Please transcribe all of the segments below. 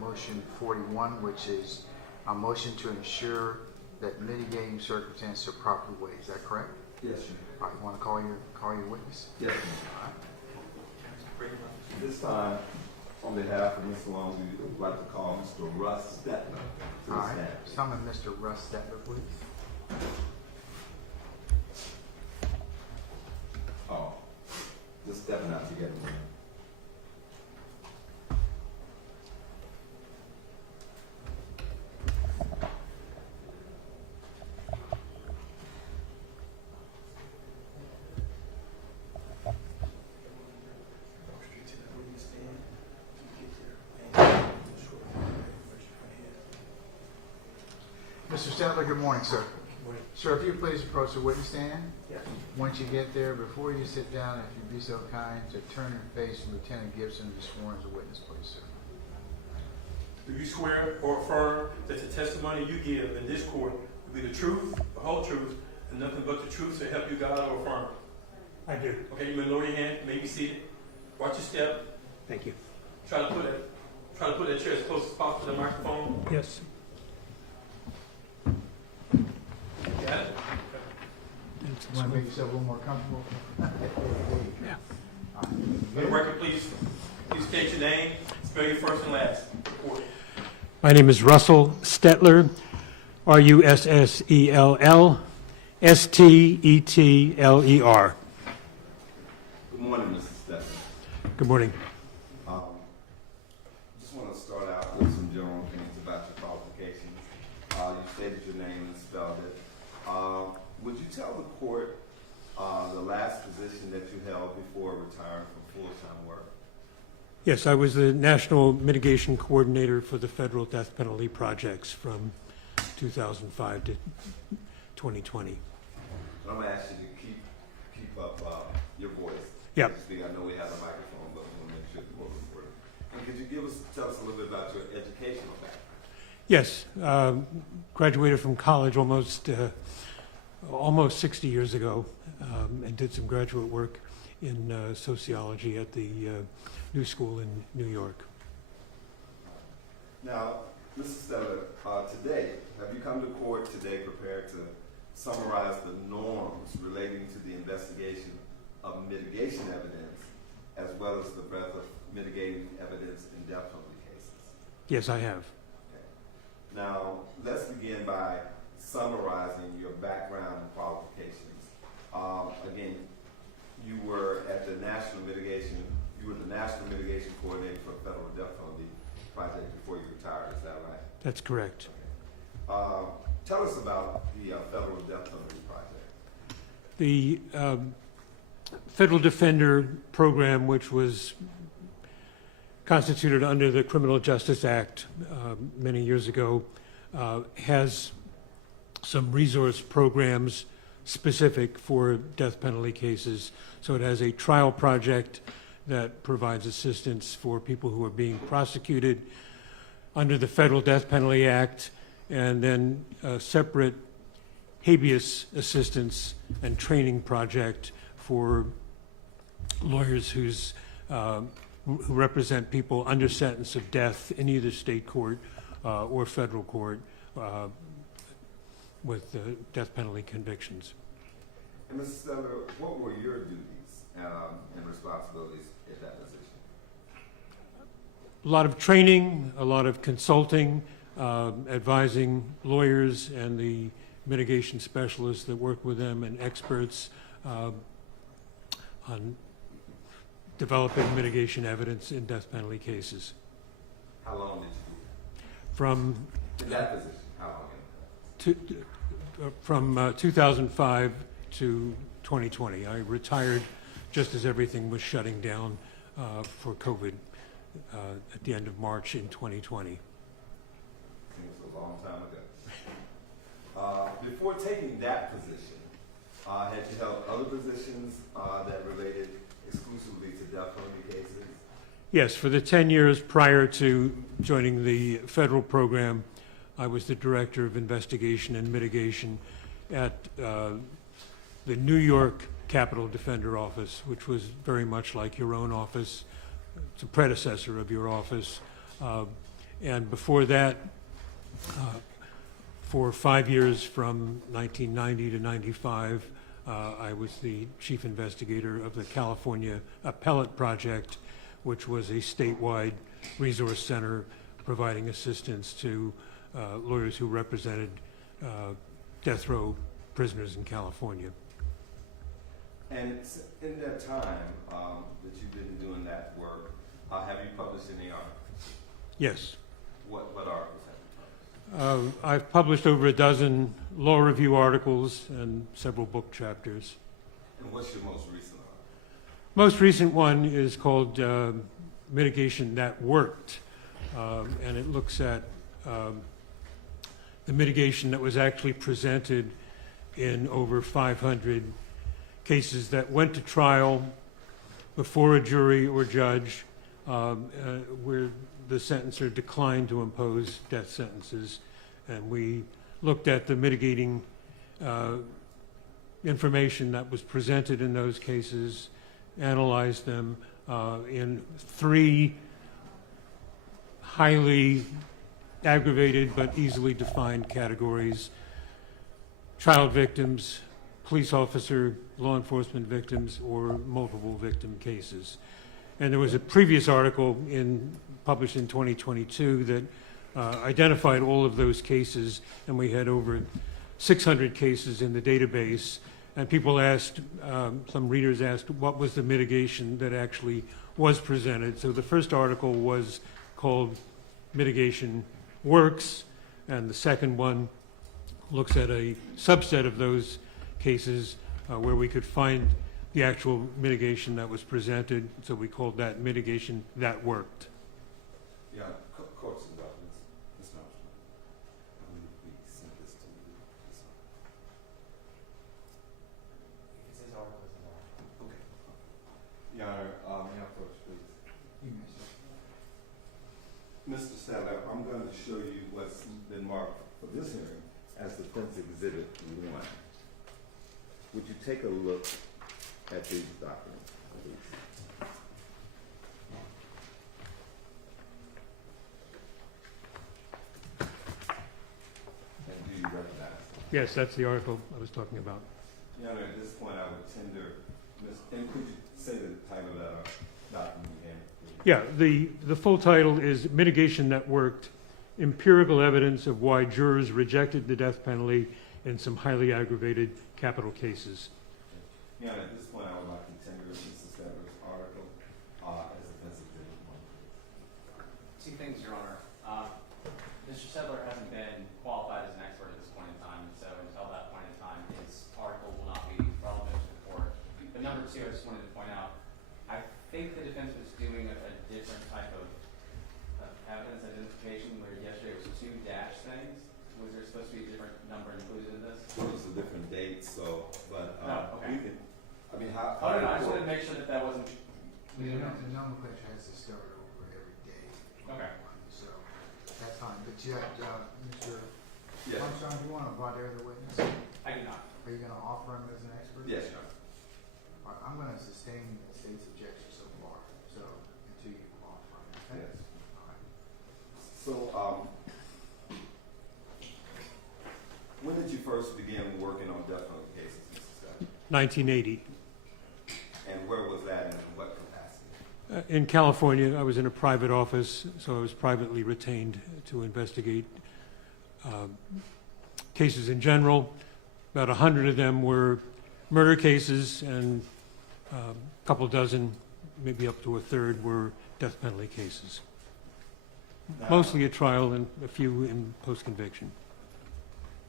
motion 41, which is a motion to ensure that mitigating circumstances are properly weighed. Is that correct? Yes, sir. All right, you want to call your witness? Yes, sir. All right. This time, on behalf of Mr. Long, we would like to call Mr. Russ Stetler to All the right. stand. Summon Mr. Russ Stetler, please. Oh, just stepping out together. Mr. Stetler, good morning, sir. Sir, if you please approach the witness stand. Yes. Once you get there, before you sit down, if you'd be so kind to turn and face Lieutenant Gibson and be sworn as a witness, please, sir. Do you swear or affirm that the testimony you give in this court will be the truth, the whole truth, and nothing but the truth to help you God or affirm? I do. Okay, you may lower your hand, you may be seated. Watch your step. Thank you. Try to put that chair as close as possible to the microphone. Yes. Got it? You want to make yourself a little more comfortable? Yeah. For the record, please state your name, spell your first and last. Report. My name is Russell Stetler, Russell Stetler. Good morning, Mr. Stetler. Good morning. Just want to start out with some general things about your qualifications. You stated your name and spelled it. Would you tell the court the last position that you held before retiring from full-time work? Yes, I was the National Mitigation Coordinator for the Federal Death Penalty Projects from 2005 to 2020. And I'm going to ask you to keep up your voice. Yep. I know we have a microphone, but we want to make sure the voice is recorded. And could you tell us a little bit about your educational background? Yes, graduated from college almost 60 years ago, and did some graduate work in sociology at the New School in New York. Now, Mr. Stetler, today, have you come to court today prepared to summarize the norms relating to the investigation of mitigation evidence, as well as the breadth of mitigating evidence in death penalty cases? Yes, I have. Okay. Now, let's begin by summarizing your background and qualifications. Again, you were the National Mitigation Coordinator for the Federal Death Penalty Project before you retired, is that right? That's correct. Okay. Tell us about the Federal Death Penalty Project. The Federal Defender Program, which was constituted under the Criminal Justice Act many years ago, has some resource programs specific for death penalty cases. So it has a trial project that provides assistance for people who are being prosecuted under the Federal Death Penalty Act, and then a separate habeas assistance and training project for lawyers who represent people under sentence of death in either state court or federal court with death penalty convictions. And Mr. Stetler, what were your duties and responsibilities at that position? A lot of training, a lot of consulting, advising lawyers and the mitigation specialists that work with them and experts on developing mitigation evidence in death penalty cases. How long did you do that? From In that position, how long? from 2005 to 2020. I retired just as everything was shutting down for COVID at the end of March in 2020. Seems a long time ago. Before taking that position, had you held other positions that related exclusively to death penalty cases? Yes, for the 10 years prior to joining the federal program, I was the Director of Investigation and Mitigation at the New York Capital Defender Office, which was very much like your own office. It's a predecessor of your office. And before that, for 5 years from 1990 to 95, I was the chief investigator of the California Appellate Project, which was a statewide resource center providing assistance to lawyers who represented death row prisoners in California. And in that time that you've been doing that work, have you published any articles? Yes. What articles have you published? I've published over a dozen law review articles and several book chapters. And what's your most recent article? Most recent one is called Mitigation That Worked, and it looks at the mitigation that was actually presented in over 500 cases that went to trial before a jury or judge, where the sentencer declined to impose death sentences. And we looked at the mitigating information that was presented in those cases, analyzed them in 3 highly aggravated but easily defined categories: child victims, police officer, law enforcement victims, or multiple victim cases. And there was a previous article published in 2022 that identified all of those cases, and we had over 600 cases in the database. And people asked, some readers asked, what was the mitigation that actually was presented? So the first article was called Mitigation Works, and the second one looks at a subset of those cases where we could find the actual mitigation that was presented, so we called that Mitigation That Worked. Yeah, courts and documents. Ms. Armstrong. I believe we sent this to you. It says articles in there. Okay. Your Honor, may I approach, please? Mr. Sadler, I'm going to show you what's been marked for this hearing as Defense Exhibit 1. Would you take a look at these documents, please? And do you recognize them? Yes, that's the article I was talking about. Your Honor, at this point, I would tender, and could you say the title of that document again, please? Yeah, the full title is Mitigation That Worked: Empirical Evidence of Why Jurors Rejected the Death Penalty in Some Highly Aggravated Capital Cases. Your Honor, at this point, I would like to tender Mr. Sadler's article as Defense Exhibit 1. 2 things, Your Honor. Mr. Sedler hasn't been qualified as an expert at this point in time, so until that point in time, his article will not be relevant to the court. But number 2, I just wanted to point out, I think the defense was doing a different type of evidence identification, where yesterday it was 2 dash things. Was there supposed to be a different number included in this? It was a different date, so, but No, okay. we can, I mean, how? Oh, no, I just wanted to make sure that wasn't. The nomenclature has to start over every day. Okay. So that's fine. But you have, Mr. Yes, Armstrong, do you want to voir dire the witness? I do not. Are you going to offer him as an expert? yes, Your Honor. All right, I'm going to sustain the state's objection so far, so until you offer him. Okay? Yes. All right. So, when did you first begin working on death penalty cases, Mr. Sadler? 1980. And where was that and in what capacity? In California, I was in a private office, so I was privately retained to investigate cases in general. About 100 of them were murder cases, and a couple dozen, maybe up to a third, were death penalty cases. Now- Mostly at trial and a few in post-conviction.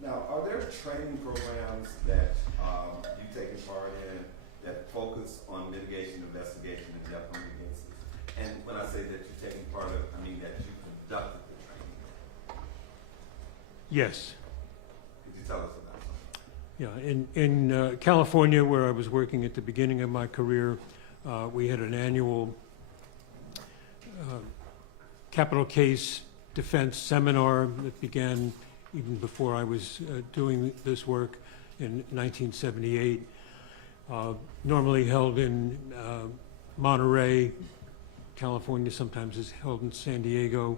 Now, are there training programs that you taken part in that focus on mitigation, investigation, and death penalty cases? And when I say that you're taking part of, I mean that you conducted the training. Yes. Could you tell us about some? Yeah, in California, where I was working at the beginning of my career, we had an annual capital case defense seminar that began even before I was doing this work in 1978, normally held in Monterey, California, sometimes is held in San Diego.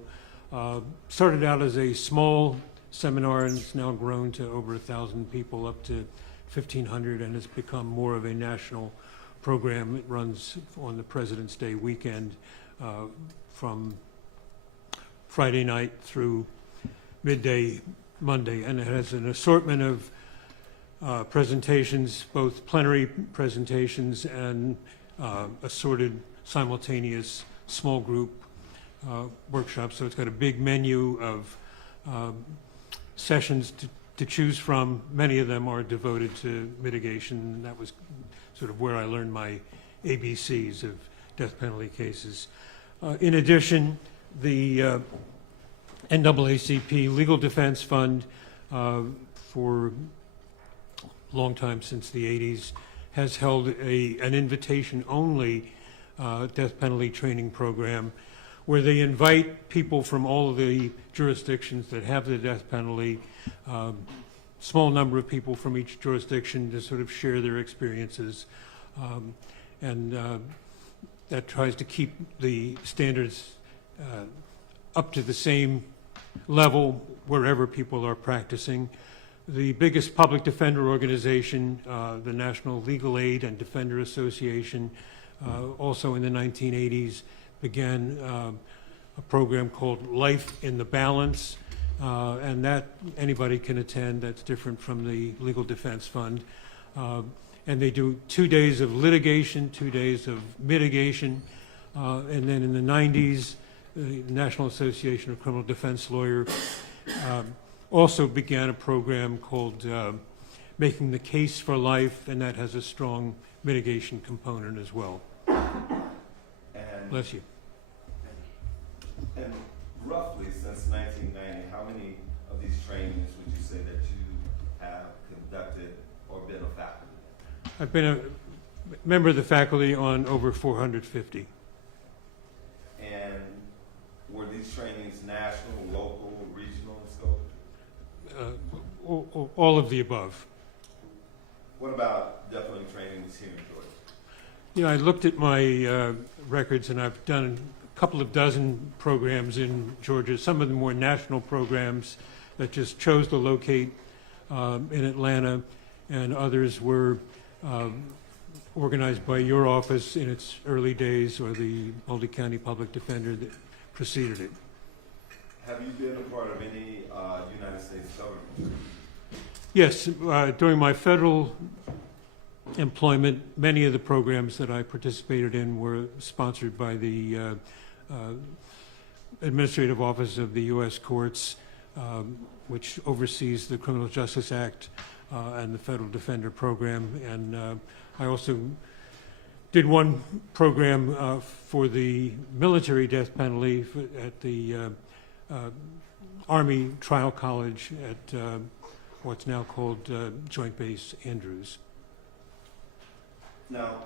Started out as a small seminar and it's now grown to over 1,000 people, up to 1,500, and it's become more of a national program. It runs on the President's Day weekend from Friday night through midday Monday, and it has an assortment of presentations, both plenary presentations and assorted simultaneous small group workshops. So it's got a big menu of sessions to choose from. Many of them are devoted to mitigation, and that was sort of where I learned my ABCs of death penalty cases. In addition, the NAACP Legal Defense Fund, for a long time, since the 80s, has held an invitation-only death penalty training program where they invite people from all of the jurisdictions that have the death penalty, small number of people from each jurisdiction, to sort of share their experiences. And that tries to keep the standards up to the same level wherever people are practicing. The biggest public defender organization, the National Legal Aid and Defender Association, also in the 1980s began a program called Life in the Balance, and that anybody can attend. That's different from the Legal Defense Fund. And they do 2 days of litigation, 2 days of mitigation, and then in the 90s, the National Association of Criminal Defense Lawyers also began a program called Making the Case for Life, and that has a strong mitigation component as well. And, Bless you. and roughly since 1990, how many of these trainings would you say that you have conducted or been a faculty? I've been a member of the faculty on over 450. And were these trainings national, local, regional in scope? All of the above. What about death penalty trainings here in Georgia? You know, I looked at my records, and I've done a couple of dozen programs in Georgia. Some of them were national programs that just chose to locate in Atlanta, and others were organized by your office in its early days, or the Fulton County Public Defender that preceded it. Have you been a part of any United States government? Yes, during my federal employment, many of the programs that I participated in were sponsored by the Administrative Office of the U.S. Courts, which oversees the Criminal Justice Act and the Federal Defender Program. And I also did one program for the military death penalty at the Army Trial College at what's now called Joint Base Andrews. Now,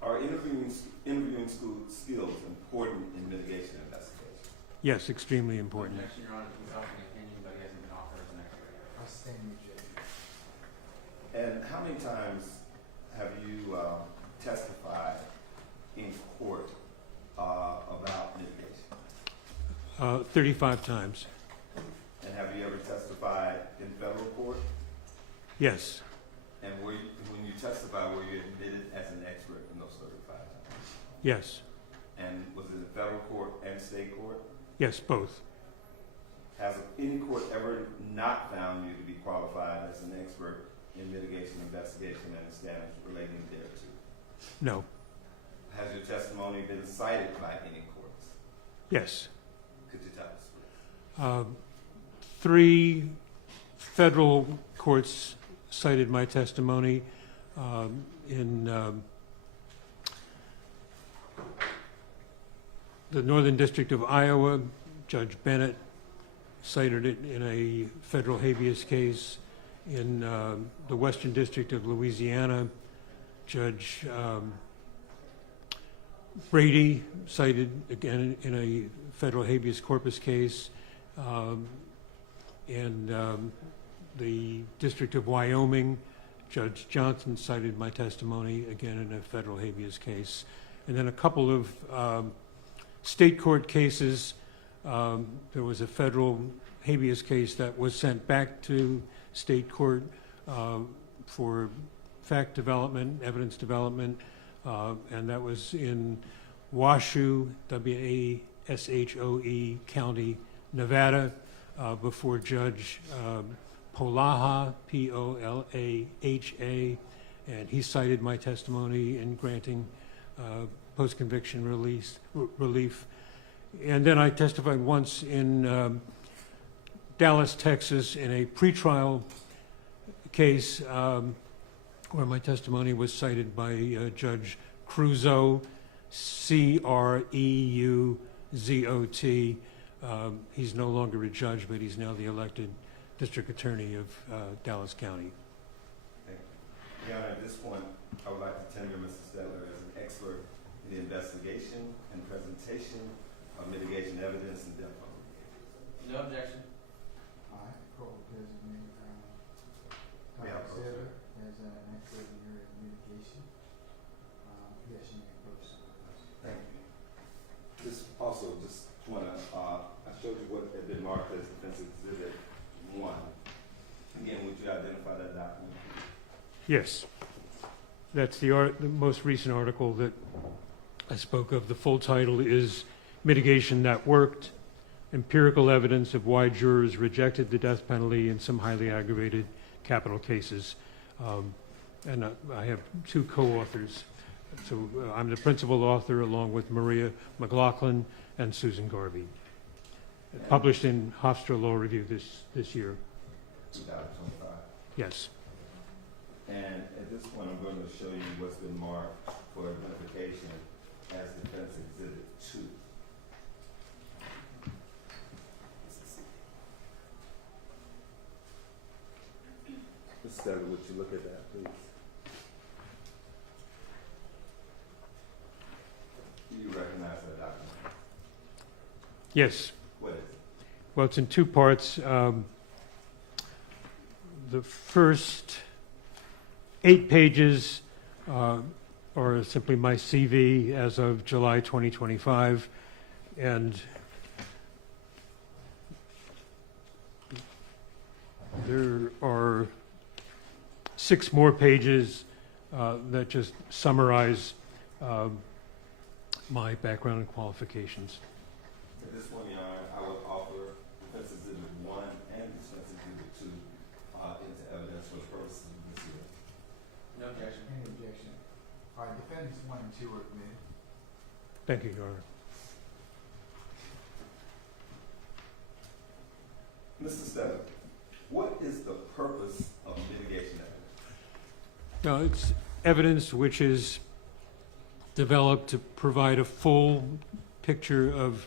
are interviewing skills important in mitigation investigation? Yes, extremely important. Objection, Your Honor, he's offering an opinion, but he hasn't been offered as an expert. I stand objection. And how many times have you testified in court about mitigation? 35 times. And have you ever testified in federal court? Yes. And when you testified, were you admitted as an expert in those 35 times? Yes. And was it in federal court and state court? Yes, both. Has any court ever not found you to be qualified as an expert in mitigation, investigation, and the standards relating thereto? No. Has your testimony been cited by any courts? Yes. Could you tell us, please? 3 federal courts cited my testimony. In the Northern District of Iowa, Judge Bennett cited it in a federal habeas case. In the Western District of Louisiana, Judge Brady cited again in a federal habeas corpus case. And the District of Wyoming, Judge Johnson cited my testimony again in a federal habeas case. And then a couple of state court cases, There was a federal habeas case that was sent back to state court for fact development, evidence development, and that was in Washoe, W-A-S-H-O-E County, Nevada, before Judge Polaha, P-O-L-A-H-A, and he cited my testimony in granting post-conviction relief. And then I testified once in Dallas, Texas, in a pretrial case where my testimony was cited by Judge Cruzo, C-R-E-U-Z-O-T. He's no longer a judge, but he's now the elected district attorney of Dallas County. Thank you. Your Honor, at this point, I would like to tender Mr. Stetler as an expert in the investigation and presentation of mitigation evidence and death penalty. No objection. All right, co-designate Yeah, Dr. Stetler as an expert in your mitigation. Yes, you may proceed. Thank you. Just also, just want to, I showed you what had been marked as Defense Exhibit 1. Again, would you identify that document? Yes. That's the most recent article that I spoke of. The full title is Mitigation That Worked, Empirical Evidence of Why Jurors Rejected the Death Penalty in Some Highly Aggravated Capital Cases. And I have two co-authors. So I'm the principal author along with Maria McLaughlin and Susan Garvey. Published in Hofstra Law Review this year. 2025. Yes. And at this point, I'm going to show you what's been marked for identification as Defense Exhibit 2. Mr. Stetler, would you look at that, please? Do you recognize that document? Yes. What is it? Well, it's in two parts. The first 8 pages are simply my CV as of July 2025, and there are 6 more pages that just summarize my background and qualifications. At this point, Your Honor, I would offer Defense Exhibit 1 and Defense Exhibit 2 into evidence for the purposes of this hearing. No objection. Any objection? All right, defendants 1 and 2 are admitted. Thank you, Your Honor. Mr. Stetler, what is the purpose of mitigation evidence? No, it's evidence which is developed to provide a full picture of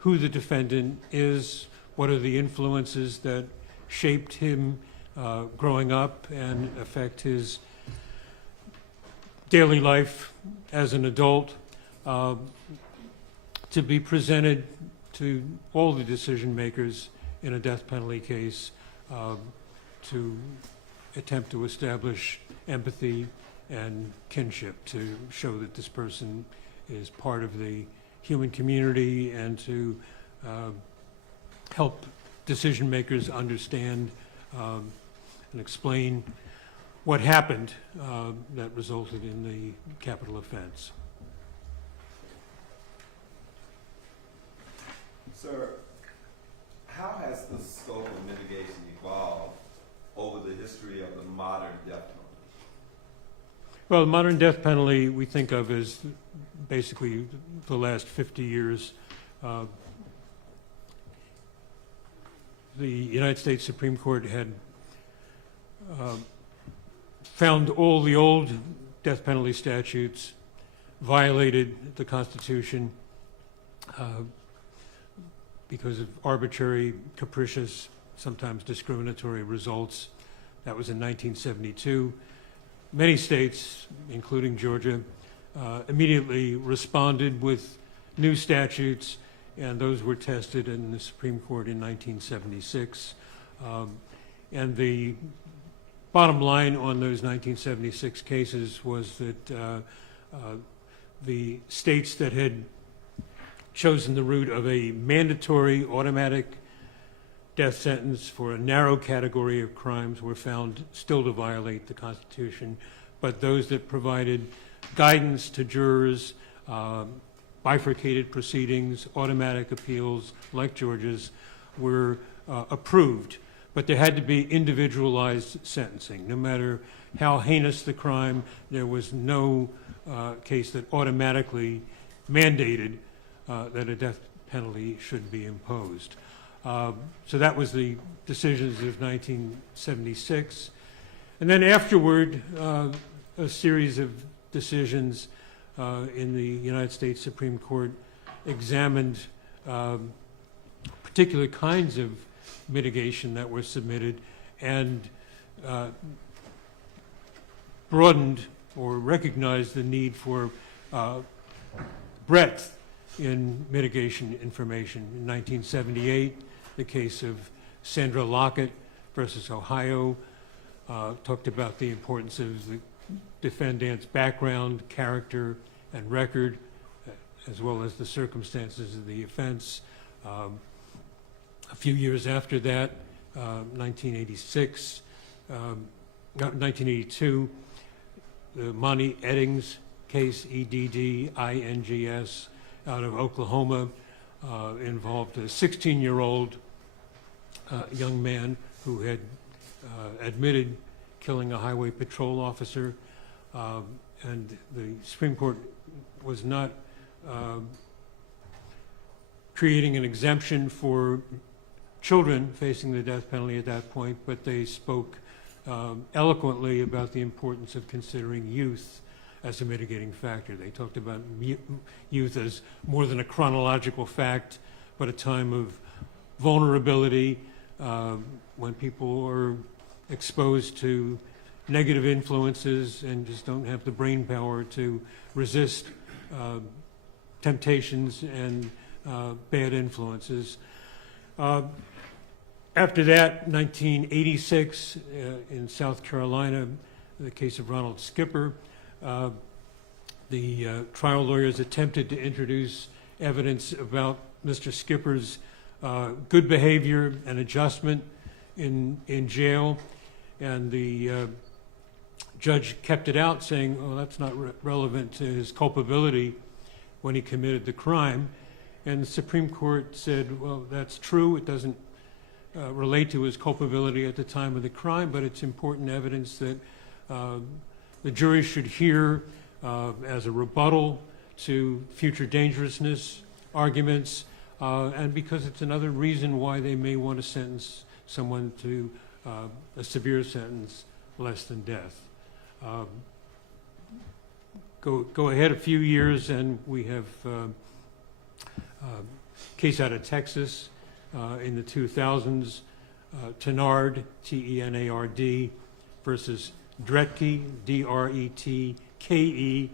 who the defendant is, what are the influences that shaped him growing up and affect his daily life as an adult, to be presented to all the decision makers in a death penalty case, to attempt to establish empathy and kinship, to show that this person is part of the human community, and to help decision makers understand and explain what happened that resulted in the capital offense. Sir, how has the scope of mitigation evolved over the history of the modern death penalty? Well, the modern death penalty we think of as basically the last 50 years. The United States Supreme Court had found all the old death penalty statutes violated the Constitution because of arbitrary, capricious, sometimes discriminatory results. That was in 1972. Many states, including Georgia, immediately responded with new statutes, and those were tested in the Supreme Court in 1976. And the bottom line on those 1976 cases was that the states that had chosen the route of a mandatory automatic death sentence for a narrow category of crimes were found still to violate the Constitution, but those that provided guidance to jurors, bifurcated proceedings, automatic appeals, like Georgia's, were approved. But there had to be individualized sentencing. No matter how heinous the crime, there was no case that automatically mandated that a death penalty should be imposed. So that was the decisions of 1976. And then afterward, a series of decisions in the United States Supreme Court examined particular kinds of mitigation that were submitted and broadened or recognized the need for breadth in mitigation information. In 1978, the case of Sandra Lockett versus Ohio talked about the importance of the defendant's background, character, and record, as well as the circumstances of the offense. A few years after that, 1982, the Monty Eddings case, Eddings, out of Oklahoma, involved a 16-year-old young man who had admitted killing a highway patrol officer, and the Supreme Court was not creating an exemption for children facing the death penalty at that point, but they spoke eloquently about the importance of considering youth as a mitigating factor. They talked about youth as more than a chronological fact, but a time of vulnerability when people are exposed to negative influences and just don't have the brain power to resist temptations and bad influences. After that, 1986, in South Carolina, the case of Ronald Skipper, the trial lawyers attempted to introduce evidence about Mr. Skipper's good behavior and adjustment in jail, and the judge kept it out, saying, "Oh, that's not relevant to his culpability when he committed the crime." And the Supreme Court said, well, that's true. It doesn't relate to his culpability at the time of the crime, but it's important evidence that the jury should hear as a rebuttal to future dangerousness arguments, and because it's another reason why they may want to sentence someone to a severe sentence less than death. Go ahead a few years, and we have case out of Texas in the 2000s, Tenard, T-E-N-A-R-D, versus Dretke, D-R-E-T-K-E,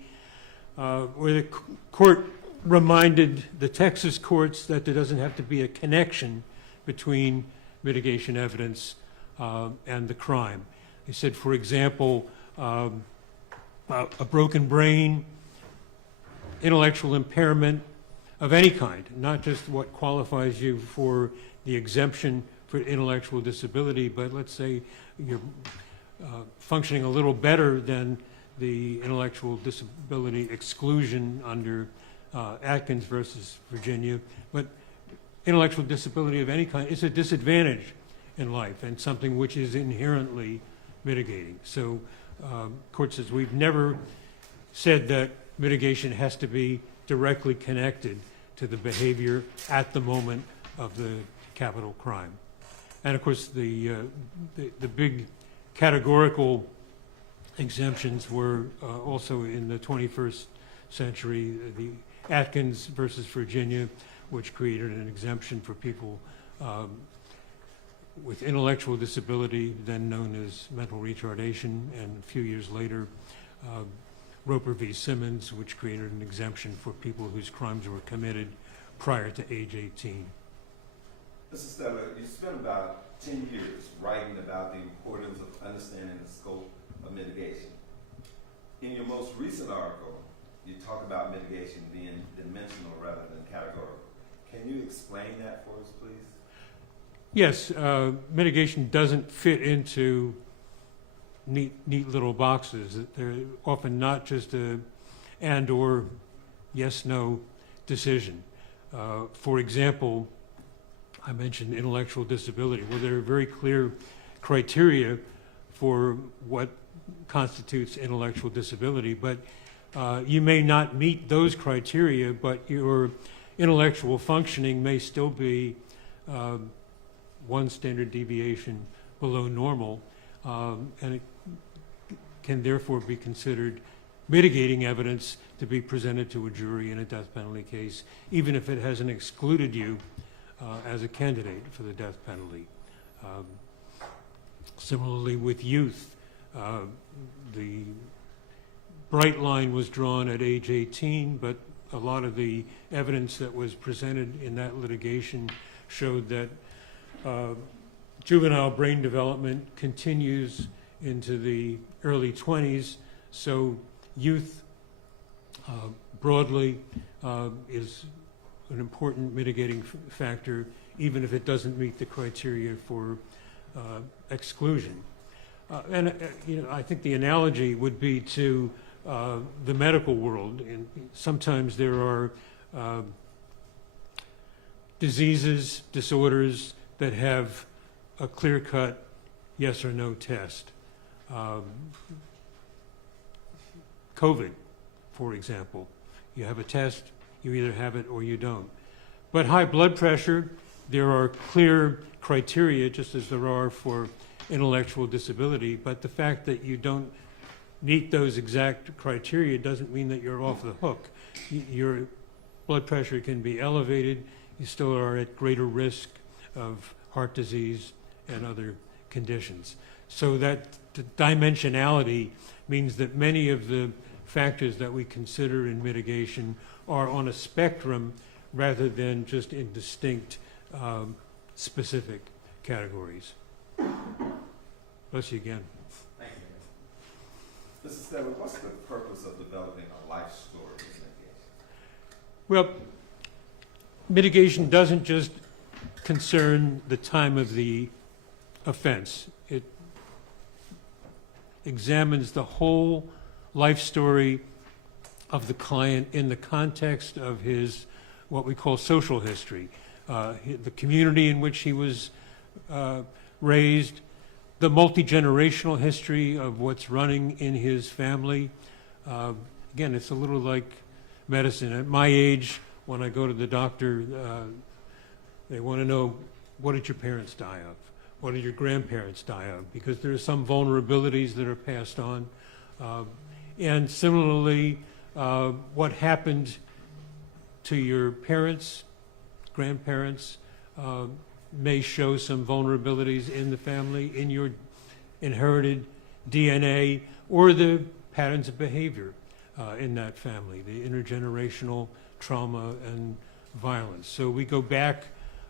where the court reminded the Texas courts that there doesn't have to be a connection between mitigation evidence and the crime. They said, for example, a broken brain, intellectual impairment of any kind, not just what qualifies you for the exemption for intellectual disability, but let's say you're functioning a little better than the intellectual disability exclusion under Atkins versus Virginia, but intellectual disability of any kind is a disadvantage in life and something which is inherently mitigating. So court says we've never said that mitigation has to be directly connected to the behavior at the moment of the capital crime. And of course the big categorical exemptions were also in the 21st century, the Atkins versus Virginia, which created an exemption for people with intellectual disability, then known as mental retardation, and a few years later, Roper v. Simmons, which created an exemption for people whose crimes were committed prior to age 18. Mr. Stella, you spent about 10 years writing about the importance of understanding the scope of mitigation. In your most recent article, you talk about mitigation being dimensional rather than categorical. Can you explain that for us, please? Yes, mitigation doesn't fit into neat little boxes. They're often not just a and or yes/no decision. For example, I mentioned intellectual disability. Well, there are very clear criteria for what constitutes intellectual disability, but you may not meet those criteria, but your intellectual functioning may still be one standard deviation below normal, and it can therefore be considered mitigating evidence to be presented to a jury in a death penalty case, even if it hasn't excluded you as a candidate for the death penalty. Similarly with youth, the bright line was drawn at age 18, but a lot of the evidence that was presented in that litigation showed that juvenile brain development continues into the early 20s, so youth broadly is an important mitigating factor, even if it doesn't meet the criteria for exclusion. I think the analogy would be to the medical world. And sometimes there are diseases, disorders that have a clear-cut yes or no test. COVID, for example. You have a test, you either have it or you don't. But high blood pressure, there are clear criteria, just as there are for intellectual disability, but the fact that you don't meet those exact criteria doesn't mean that you're off the hook. Your blood pressure can be elevated, you still are at greater risk of heart disease and other conditions. So that dimensionality means that many of the factors that we consider in mitigation are on a spectrum rather than just in distinct specific categories. Bless you again. Thank you. Mr. Stetler, what's the purpose of developing a life story in mitigation? Well, mitigation doesn't just concern the time of the offense. It examines the whole life story of the client in the context of his, what we call social history, the community in which he was raised, the multi-generational history of what's running in his family. Again, it's a little like medicine. At my age, when I go to the doctor, they want to know, what did your parents die of? What did your grandparents die of? Because there are some vulnerabilities that are passed on. And similarly, what happened to your parents, grandparents, may show some vulnerabilities in the family, in your inherited DNA, or the patterns of behavior in that family, the intergenerational trauma and violence. So we go back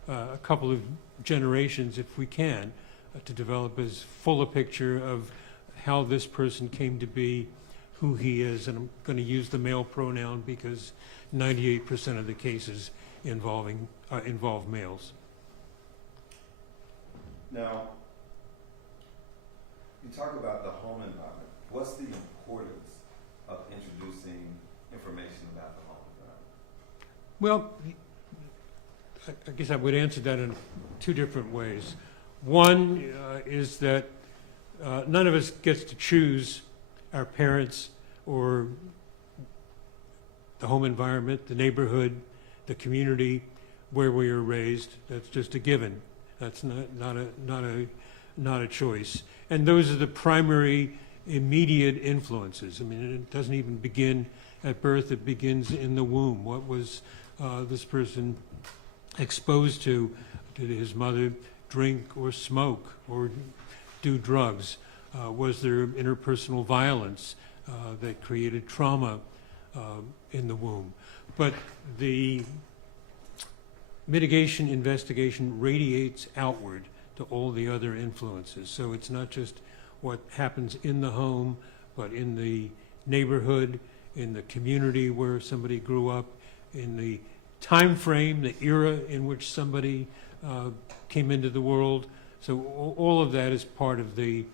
a couple of generations, if we can, to develop as full a picture of how this person came to be who he is. And I'm going to use the male pronoun because 98% of the cases involve males. Now, you talk about the home environment. What's the importance of introducing information about the home environment? Well, I guess I would answer that in two different ways. One is that none of us gets to choose our parents or the home environment, the neighborhood, the community where we are raised. That's just a given. That's not a choice. And those are the primary immediate influences. I mean, it doesn't even begin at birth. It begins in the womb. What was this person exposed to? Did his mother drink or smoke or do drugs? Was there interpersonal violence that created trauma in the womb? But the mitigation investigation radiates outward to all the other influences. So it's not just what happens in the home, but in the neighborhood, in the community where somebody grew up, in the time frame, the era in which somebody came into the world. So all of that is part of the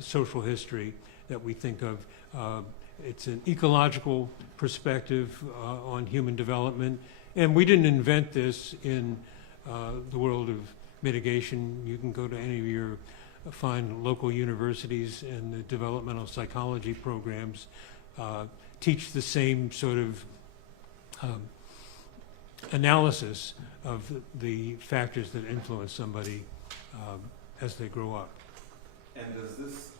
social history that we think of. It's an ecological perspective on human development, and we didn't invent this in the world of mitigation. You can go to any of your fine local universities, and the developmental psychology programs teach the same sort of analysis of the factors that influence somebody as they grow up. And does this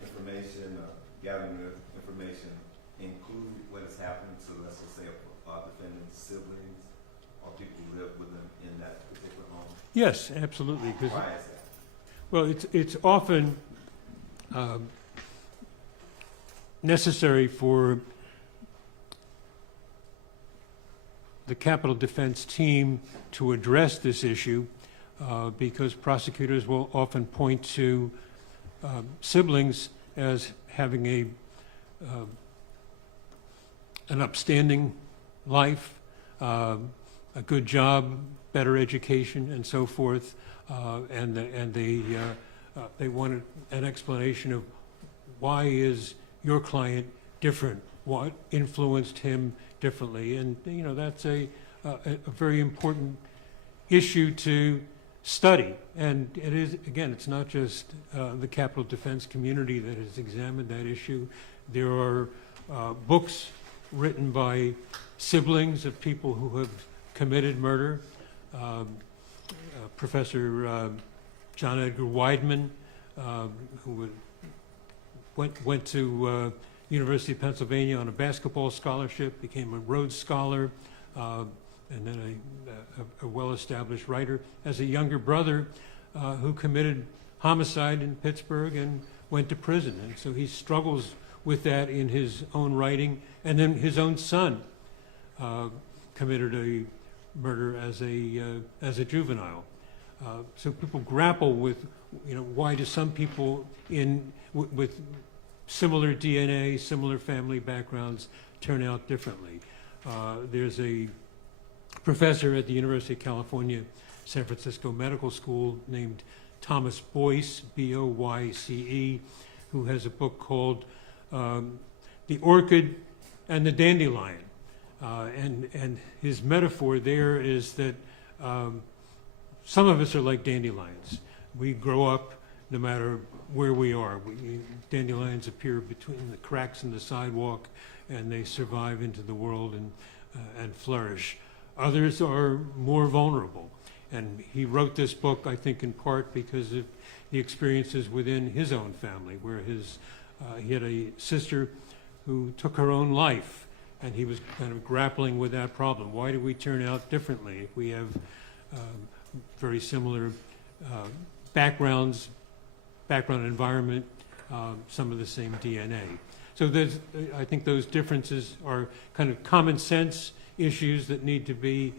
information, gathering the information, include what has happened to, let's just say, a defendant's siblings or people who live with them in that particular home? Yes, absolutely. 'Cause Why is that? well, it's often necessary for the capital defense team to address this issue because prosecutors will often point to siblings as having an upstanding life, a good job, better education, and so forth, and they want an explanation of why is your client different, what influenced him differently, and that's a very important issue to study. And it is, again, it's not just the capital defense community that has examined that issue. There are books written by siblings of people who have committed murder. Professor John Edgar Wideman, who went to University of Pennsylvania on a basketball scholarship, became a Rhodes Scholar, and then a well-established writer, has a younger brother who committed homicide in Pittsburgh and went to prison. And so he struggles with that in his own writing. And then his own son committed a murder as a juvenile. So people grapple with, why do some people with similar DNA, similar family backgrounds turn out differently? There's a professor at the University of California, San Francisco Medical School named Thomas Boyce, B-O-Y-C-E, who has a book called The Orchid and the Dandelion. And his metaphor there is that some of us are like dandelions. We grow up no matter where we are. Dandelions appear between the cracks in the sidewalk, and they survive into the world and flourish. Others are more vulnerable. And he wrote this book, I think, in part because of the experiences within his own family, where he had a sister who took her own life, and he was kind of grappling with that problem. Why do we turn out differently if we have very similar background environment, some of the same DNA? So I think those differences are kind of common sense issues that need to be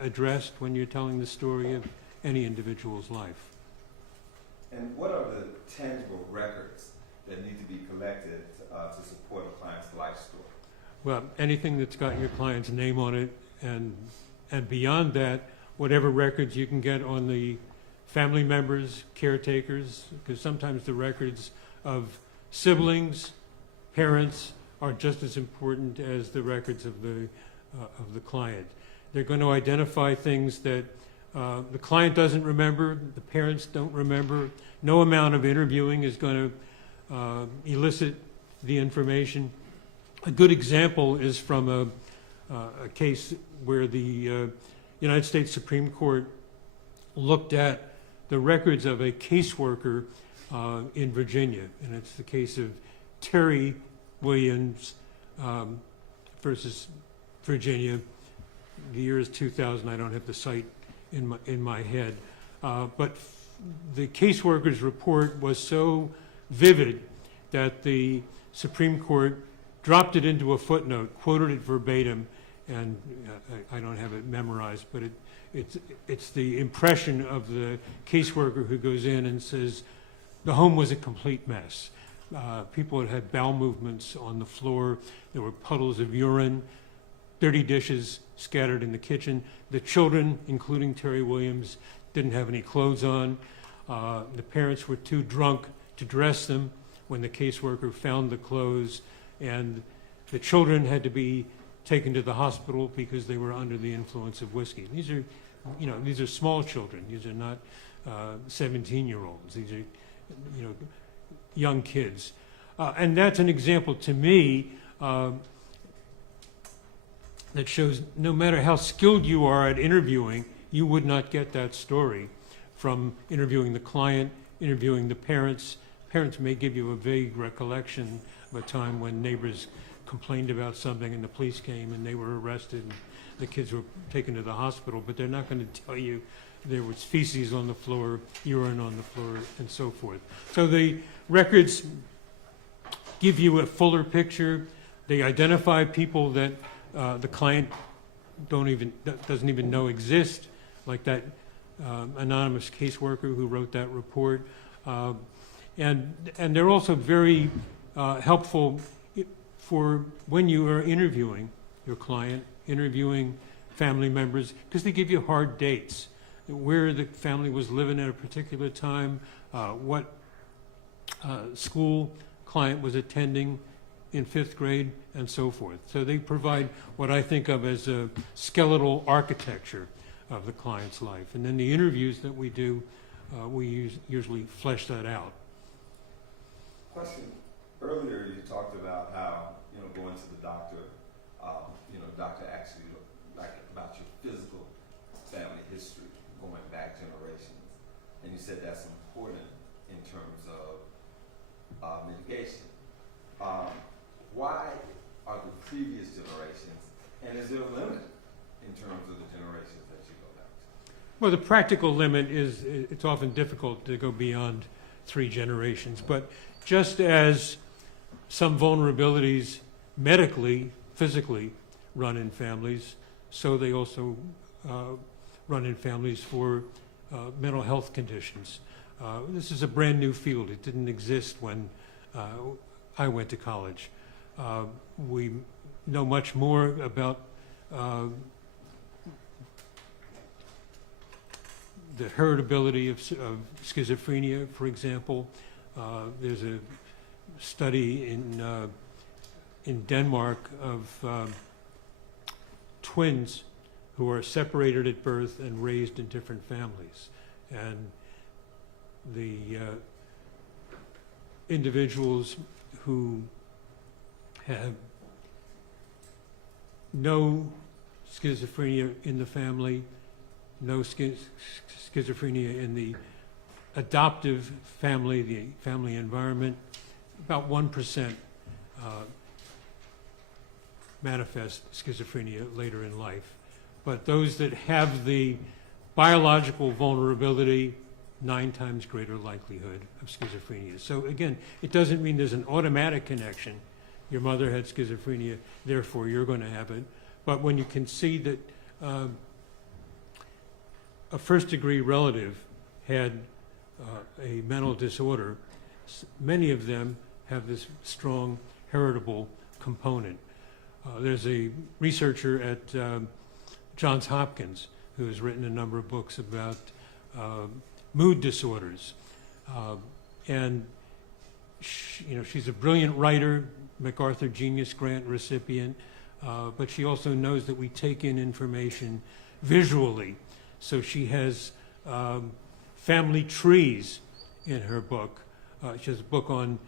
addressed when you're telling the story of any individual's life. And what are the tangible records that need to be collected to support a client's life story? Well, anything that's got your client's name on it, and beyond that, whatever records you can get on the family members, caretakers, because sometimes the records of siblings, parents are just as important as the records of the client. They're going to identify things that the client doesn't remember, the parents don't remember. No amount of interviewing is going to elicit the information. A good example is from a case where the United States Supreme Court looked at the records of a caseworker in Virginia, and it's the case of Terry Williams versus Virginia. The year is 2000. I don't have the site in my head, but the caseworker's report was so vivid that the Supreme Court dropped it into a footnote, quoted it verbatim, and I don't have it memorized, but it's the impression of the caseworker who goes in and says, the home was a complete mess. People had bowel movements on the floor. There were puddles of urine, dirty dishes scattered in the kitchen. The children, including Terry Williams, didn't have any clothes on. The parents were too drunk to dress them when the caseworker found the clothes, and the children had to be taken to the hospital because they were under the influence of whiskey. These are small children. These are not 17-year-olds. These are, young kids. And that's an example to me that shows no matter how skilled you are at interviewing, you would not get that story from interviewing the client, interviewing the parents. Parents may give you a vague recollection of a time when neighbors complained about something and the police came and they were arrested and the kids were taken to the hospital, but they're not going to tell you there was feces on the floor, urine on the floor, and so forth. So the records give you a fuller picture. They identify people that the client doesn't even know exist, like that anonymous caseworker who wrote that report. And they're also very helpful for when you are interviewing your client, interviewing family members, because they give you hard dates, where the family was living at a particular time, what school client was attending in 5th grade, and so forth. So they provide what I think of as a skeletal architecture of the client's life. And then the interviews that we do, we usually flesh that out. Question. Earlier you talked about how, going to the doctor, doctor actually like about your physical family history going back generations. And you said that's important in terms of mitigation. Why are the previous generations, and is there a limit in terms of the generations that you go back to? Well, the practical limit is it's often difficult to go beyond 3 generations, but just as some vulnerabilities medically, physically run in families, so they also run in families for mental health conditions. This is a brand new field. It didn't exist when I went to college. We know much more about the heritability of schizophrenia, for example. There's a study in Denmark of twins who are separated at birth and raised in different families. And the individuals who have no schizophrenia in the family, no schizophrenia in the adoptive family, the family environment, about 1% manifest schizophrenia later in life. But those that have the biological vulnerability, 9 times greater likelihood of schizophrenia. So again, it doesn't mean there's an automatic connection. Your mother had schizophrenia, therefore you're going to have it. But when you can see that a first-degree relative had a mental disorder, many of them have this strong heritable component. There's a researcher at Johns Hopkins who has written a number of books about mood disorders. And she's a brilliant writer, MacArthur Genius Grant recipient, but she also knows that we take in information visually. So she has family trees in her book. She has a book on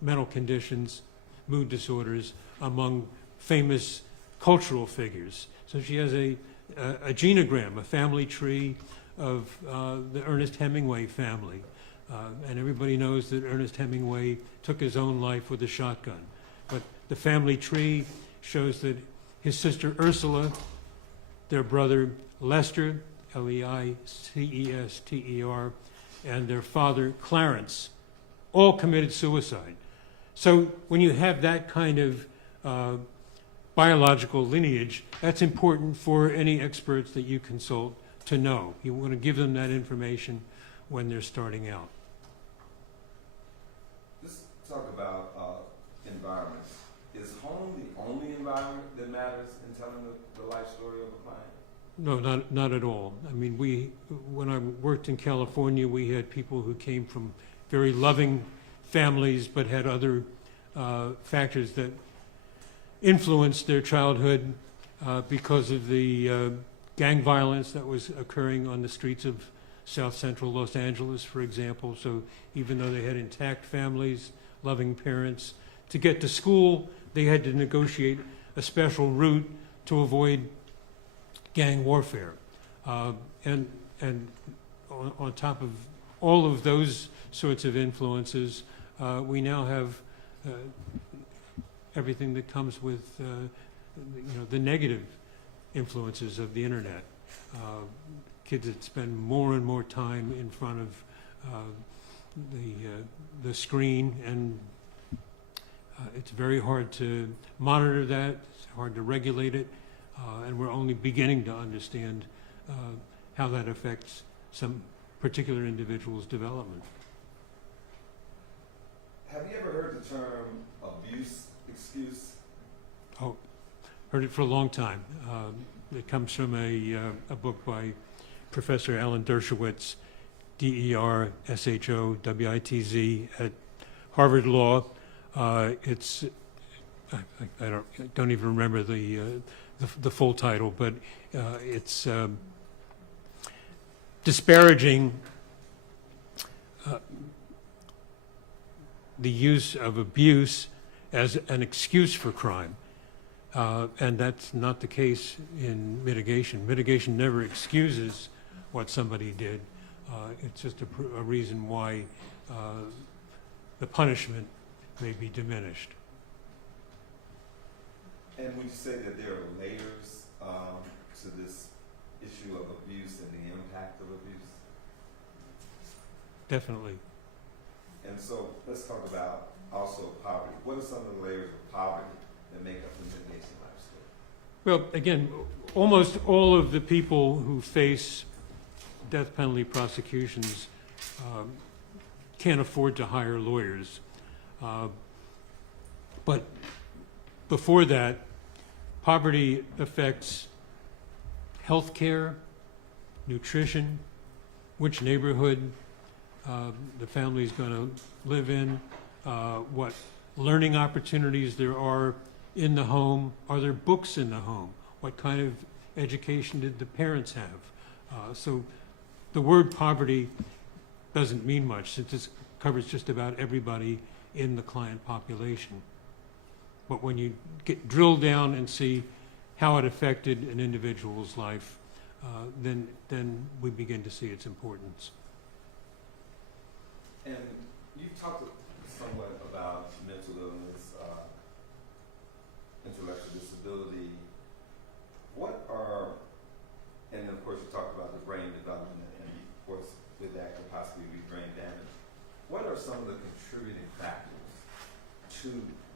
mental conditions, mood disorders among famous cultural figures. So she has a genogram, a family tree of the Ernest Hemingway family. And everybody knows that Ernest Hemingway took his own life with a shotgun. But the family tree shows that his sister Ursula, their brother Lester, Leicester, and their father Clarence, all committed suicide. So when you have that kind of biological lineage, that's important for any experts that you consult to know. You want to give them that information when they're starting out. talk about environments. Is home the only environment that matters in telling the life story of a client? No, not at all. I mean, when I worked in California, we had people who came from very loving families, but had other factors that influenced their childhood because of the gang violence that was occurring on the streets of South Central Los Angeles, for example. So even though they had intact families, loving parents, to get to school, they had to negotiate a special route to avoid gang warfare. And on top of all of those sorts of influences, we now have everything that comes with the negative influences of the internet. Kids that spend more and more time in front of the screen, and it's very hard to monitor that, it's hard to regulate it, and we're only beginning to understand how that affects some particular individual's development. Have you ever heard the term abuse excuse? Oh, heard it for a long time. It comes from a book by Professor Alan Dershowitz, D-E-R-S-H-O-W-I-T-Z, at Harvard Law. I don't even remember the full title, but it's disparaging the use of abuse as an excuse for crime. And that's not the case in mitigation. Mitigation never excuses what somebody did. It's just a reason why the punishment may be diminished. And would you say that there are layers to this issue of abuse and the impact of abuse? Definitely. And so let's talk about also poverty. What are some of the layers of poverty that make up the mitigation life story? Well, again, almost all of the people who face death penalty prosecutions can't afford to hire lawyers. But before that, poverty affects health care, nutrition, which neighborhood the family is going to live in, what learning opportunities there are in the home. Are there books in the home? What kind of education did the parents have? So the word poverty doesn't mean much, since it covers just about everybody in the client population. But when you drill down and see how it affected an individual's life, then we begin to see its importance. And you've talked somewhat about mental illness, intellectual disability. What are, and of course you talked about the brain development, and of course with that could possibly be brain damage. What are some of the contributing factors to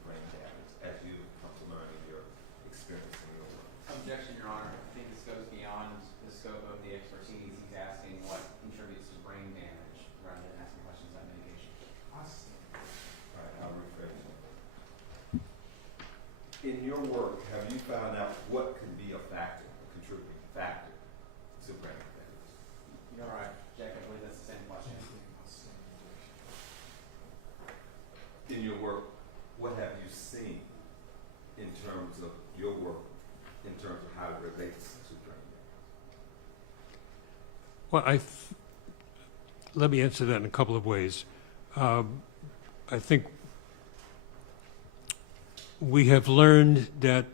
brain damage as you've come to learn in your experience in your work? Objection, Your Honor. I think this goes beyond the scope of the expertise. He's asking what contributes to brain damage rather than asking questions about mitigation. All right, I'll rephrase it. In your work, have you found out what can be a factor, a contributing factor to brain damage? You're right, Jack. I believe that's the same question. In your work, what have you seen in terms of your work, in terms of how it relates to brain damage? Well, let me answer that in a couple of ways. I think we have learned that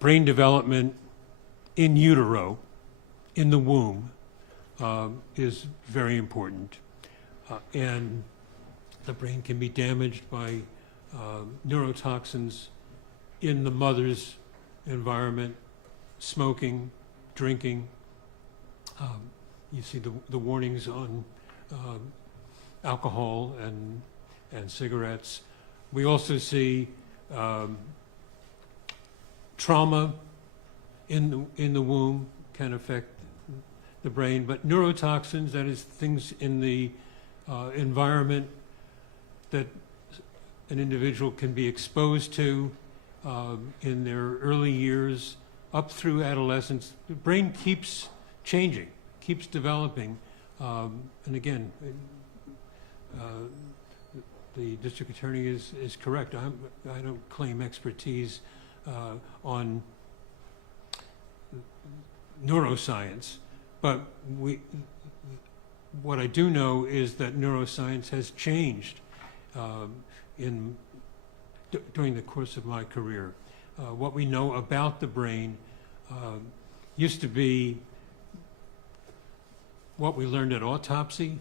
brain development in utero, in the womb, is very important. And the brain can be damaged by neurotoxins in the mother's environment, smoking, drinking. You see the warnings on alcohol and cigarettes. We also see trauma in the womb can affect the brain, but neurotoxins, that is things in the environment that an individual can be exposed to in their early years up through adolescence. The brain keeps changing, keeps developing. And again, the district attorney is correct. I don't claim expertise on neuroscience, but what I do know is that neuroscience has changed during the course of my career. What we know about the brain used to be what we learned at autopsy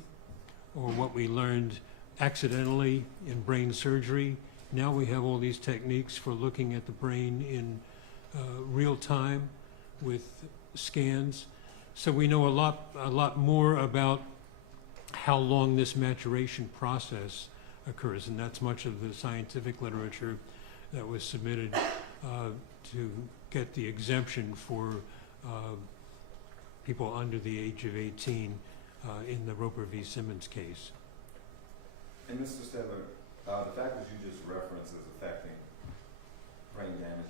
or what we learned accidentally in brain surgery. Now we have all these techniques for looking at the brain in real time with scans. So we know a lot more about how long this maturation process occurs, and that's much of the scientific literature that was submitted to get the exemption for people under the age of 18 in the Roper v. Simmons case. And Mr. Stedler, the factors you just referenced as affecting brain damage,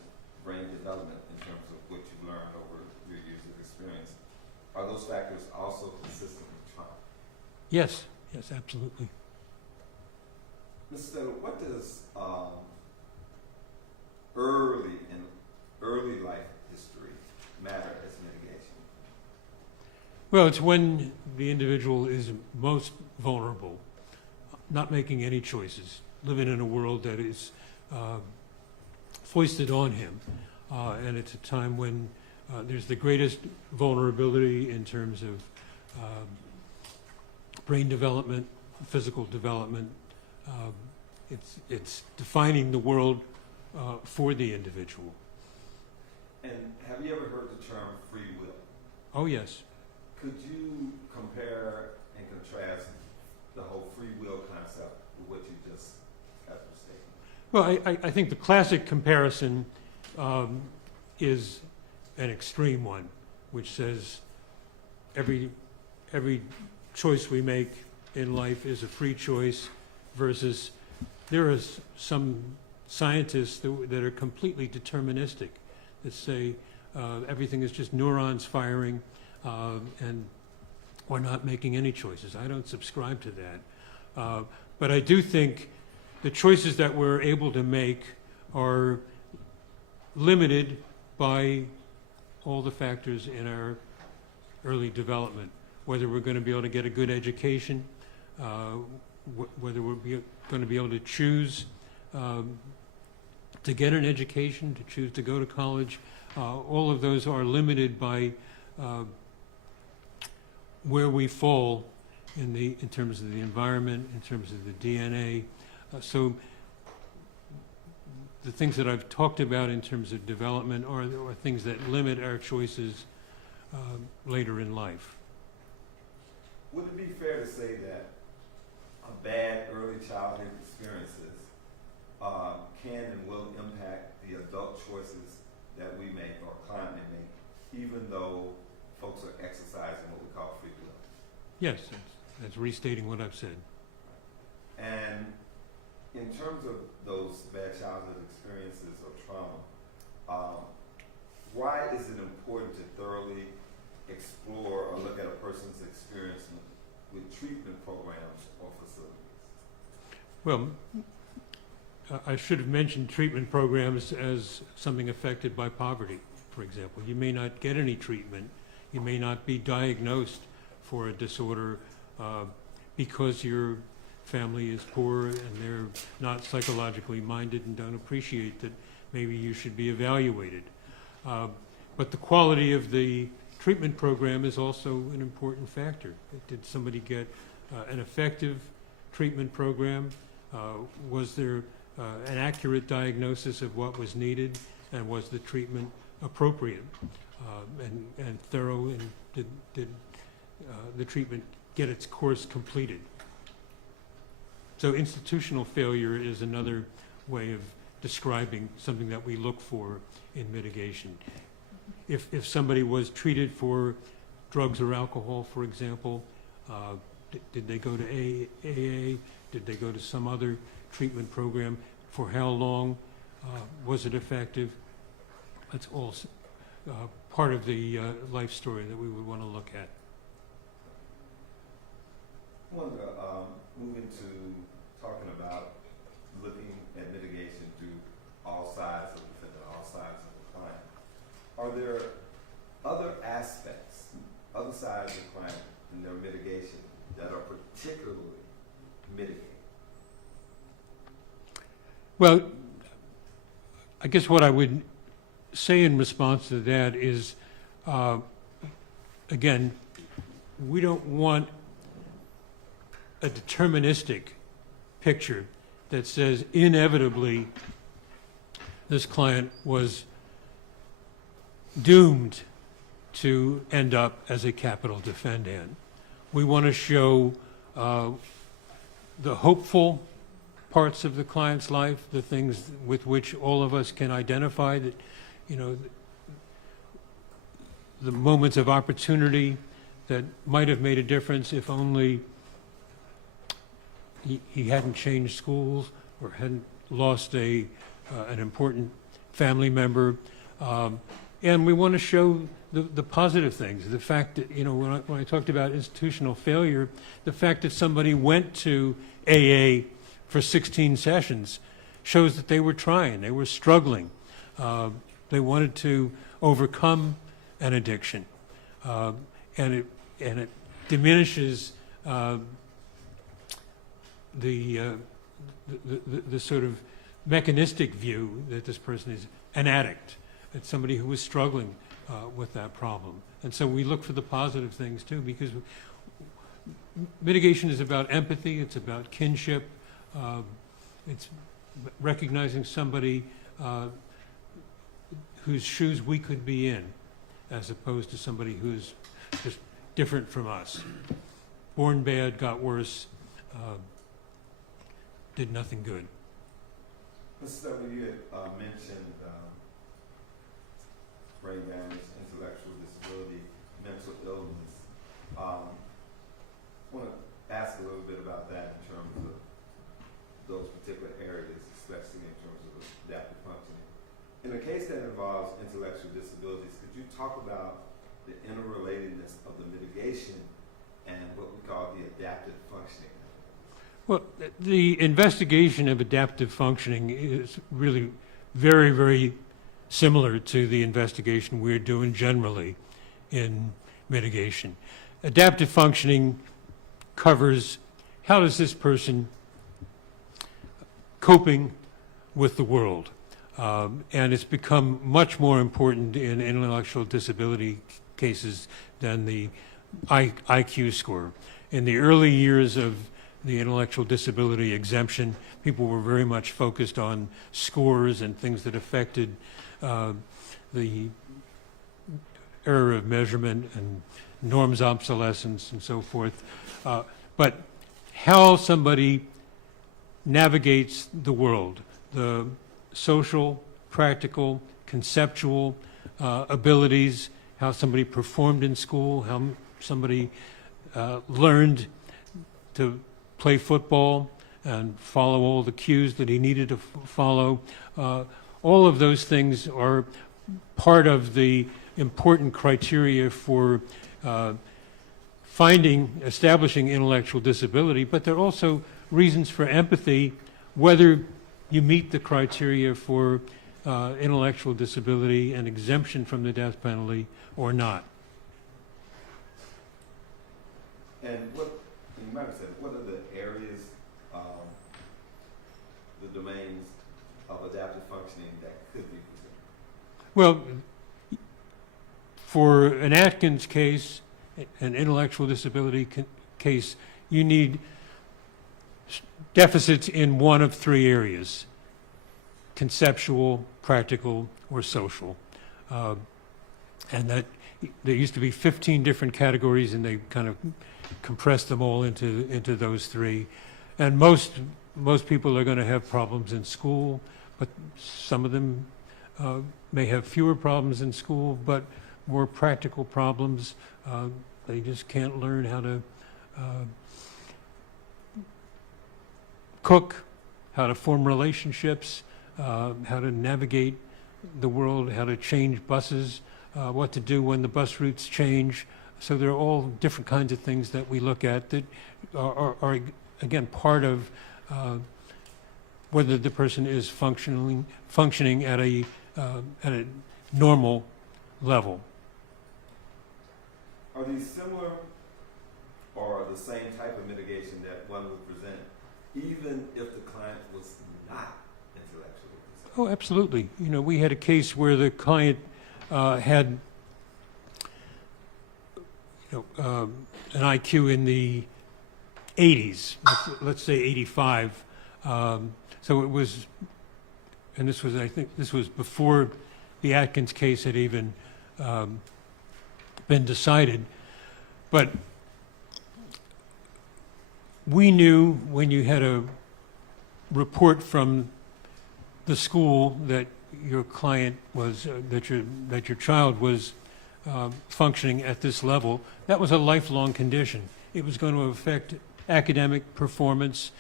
brain development in terms of what you've learned over your years of experience, are those factors also consistent with trauma? Yes, yes, absolutely. Mr. Stedler, what does early life history matter as mitigation? Well, it's when the individual is most vulnerable, not making any choices, living in a world that is foisted on him. And it's a time when there's the greatest vulnerability in terms of brain development, physical development. It's defining the world for the individual. And have you ever heard the term free will? Oh, yes. Could you compare and contrast the whole free will concept with what you just have stated? Well, I think the classic comparison is an extreme one, which says every choice we make in life is a free choice, versus there are some scientists that are completely deterministic, that say everything is just neurons firing and we're not making any choices. I don't subscribe to that. But I do think the choices that we're able to make are limited by all the factors in our early development, whether we're going to be able to get a good education, whether we're going to be able to choose to get an education, to choose to go to college. All of those are limited by where we fall in terms of the environment, in terms of the DNA. So the things that I've talked about in terms of development are things that limit our choices later in life. Would it be fair to say that bad early childhood experiences can and will impact the adult choices that we make or a client may make, even though folks are exercising what we call free will? Yes, that's restating what I've said. And in terms of those bad childhood experiences or trauma, why is it important to thoroughly explore or look at a person's experience with treatment programs or facilities? Well, I should have mentioned treatment programs as something affected by poverty, for example. You may not get any treatment. You may not be diagnosed for a disorder because your family is poor and they're not psychologically minded and don't appreciate that maybe you should be evaluated. But the quality of the treatment program is also an important factor. Did somebody get an effective treatment program? Was there an accurate diagnosis of what was needed, and was the treatment appropriate and thorough, and did the treatment get its course completed? So institutional failure is another way of describing something that we look for in mitigation. If somebody was treated for drugs or alcohol, for example, Did they go to AA? Did they go to some other treatment program? For how long? Was it effective? That's all part of the life story that we would want to look at. I want to move into talking about looking at mitigation through all sides of the defendant, all sides of the client. Are there other aspects, other sides of the client in their mitigation that are particularly mitigating? Well, I guess what I would say in response to that is, again, we don't want a deterministic picture that says inevitably this client was doomed to end up as a capital defendant. We want to show the hopeful parts of the client's life, the things with which all of us can identify, that, you know, the moments of opportunity that might have made a difference if only he hadn't changed schools or hadn't lost an important family member. And we want to show the positive things, the fact that, you know, when I talked about institutional failure, the fact that somebody went to AA for 16 sessions shows that they were trying, they were struggling. They wanted to overcome an addiction. And it diminishes the sort of mechanistic view that this person is an addict. It's somebody who was struggling with that problem. And so we look for the positive things too, because mitigation is about empathy, it's about kinship, it's recognizing somebody whose shoes we could be in, as opposed to somebody who's just different from us. Born bad, got worse, did nothing good. Mr. W., you had mentioned brain damage, intellectual disability, mental illness. I want to ask a little bit about that in terms of those particular areas, especially in terms of adaptive functioning. In a case that involves intellectual disabilities, could you talk about the interrelatedness of the mitigation and what we call the adaptive functioning? Well, the investigation of adaptive functioning is really very, very similar to the investigation we're doing generally in mitigation. Adaptive functioning covers how does this person coping with the world. And it's become much more important in intellectual disability cases than the IQ score. In the early years of the intellectual disability exemption, people were very much focused on scores and things that affected the error of measurement and norms obsolescence and so forth. But how somebody navigates the world, the social, practical, conceptual abilities, how somebody performed in school, how somebody learned to play football and follow all the cues that he needed to follow. All of those things are part of the important criteria for establishing intellectual disability, but they're also reasons for empathy, whether you meet the criteria for intellectual disability and exemption from the death penalty or not. And what, you might have said, what are the areas, the domains of adaptive functioning that could be considered? Well, for an Atkins case, an intellectual disability case, you need deficits in one of three areas: conceptual, practical, or social. And that there used to be 15 different categories, and they kind of compressed them all into those three. And most people are going to have problems in school, but some of them may have fewer problems in school, but more practical problems. They just can't learn how to cook, how to form relationships, how to navigate the world, how to change buses, what to do when the bus routes change. So there are all different kinds of things that we look at that are again, part of whether the person is functioning at a normal level. Are these similar or the same type of mitigation that one would present even if the client was not intellectually disabled? Oh, absolutely. You know, we had a case where the client had an IQ in the 80s, let's say 85. So it was, and this was, I think, this was before the Atkins case had even been decided. But we knew when you had a report from the school that your client was, that your child was functioning at this level, that was a lifelong condition. It was going to affect academic performance,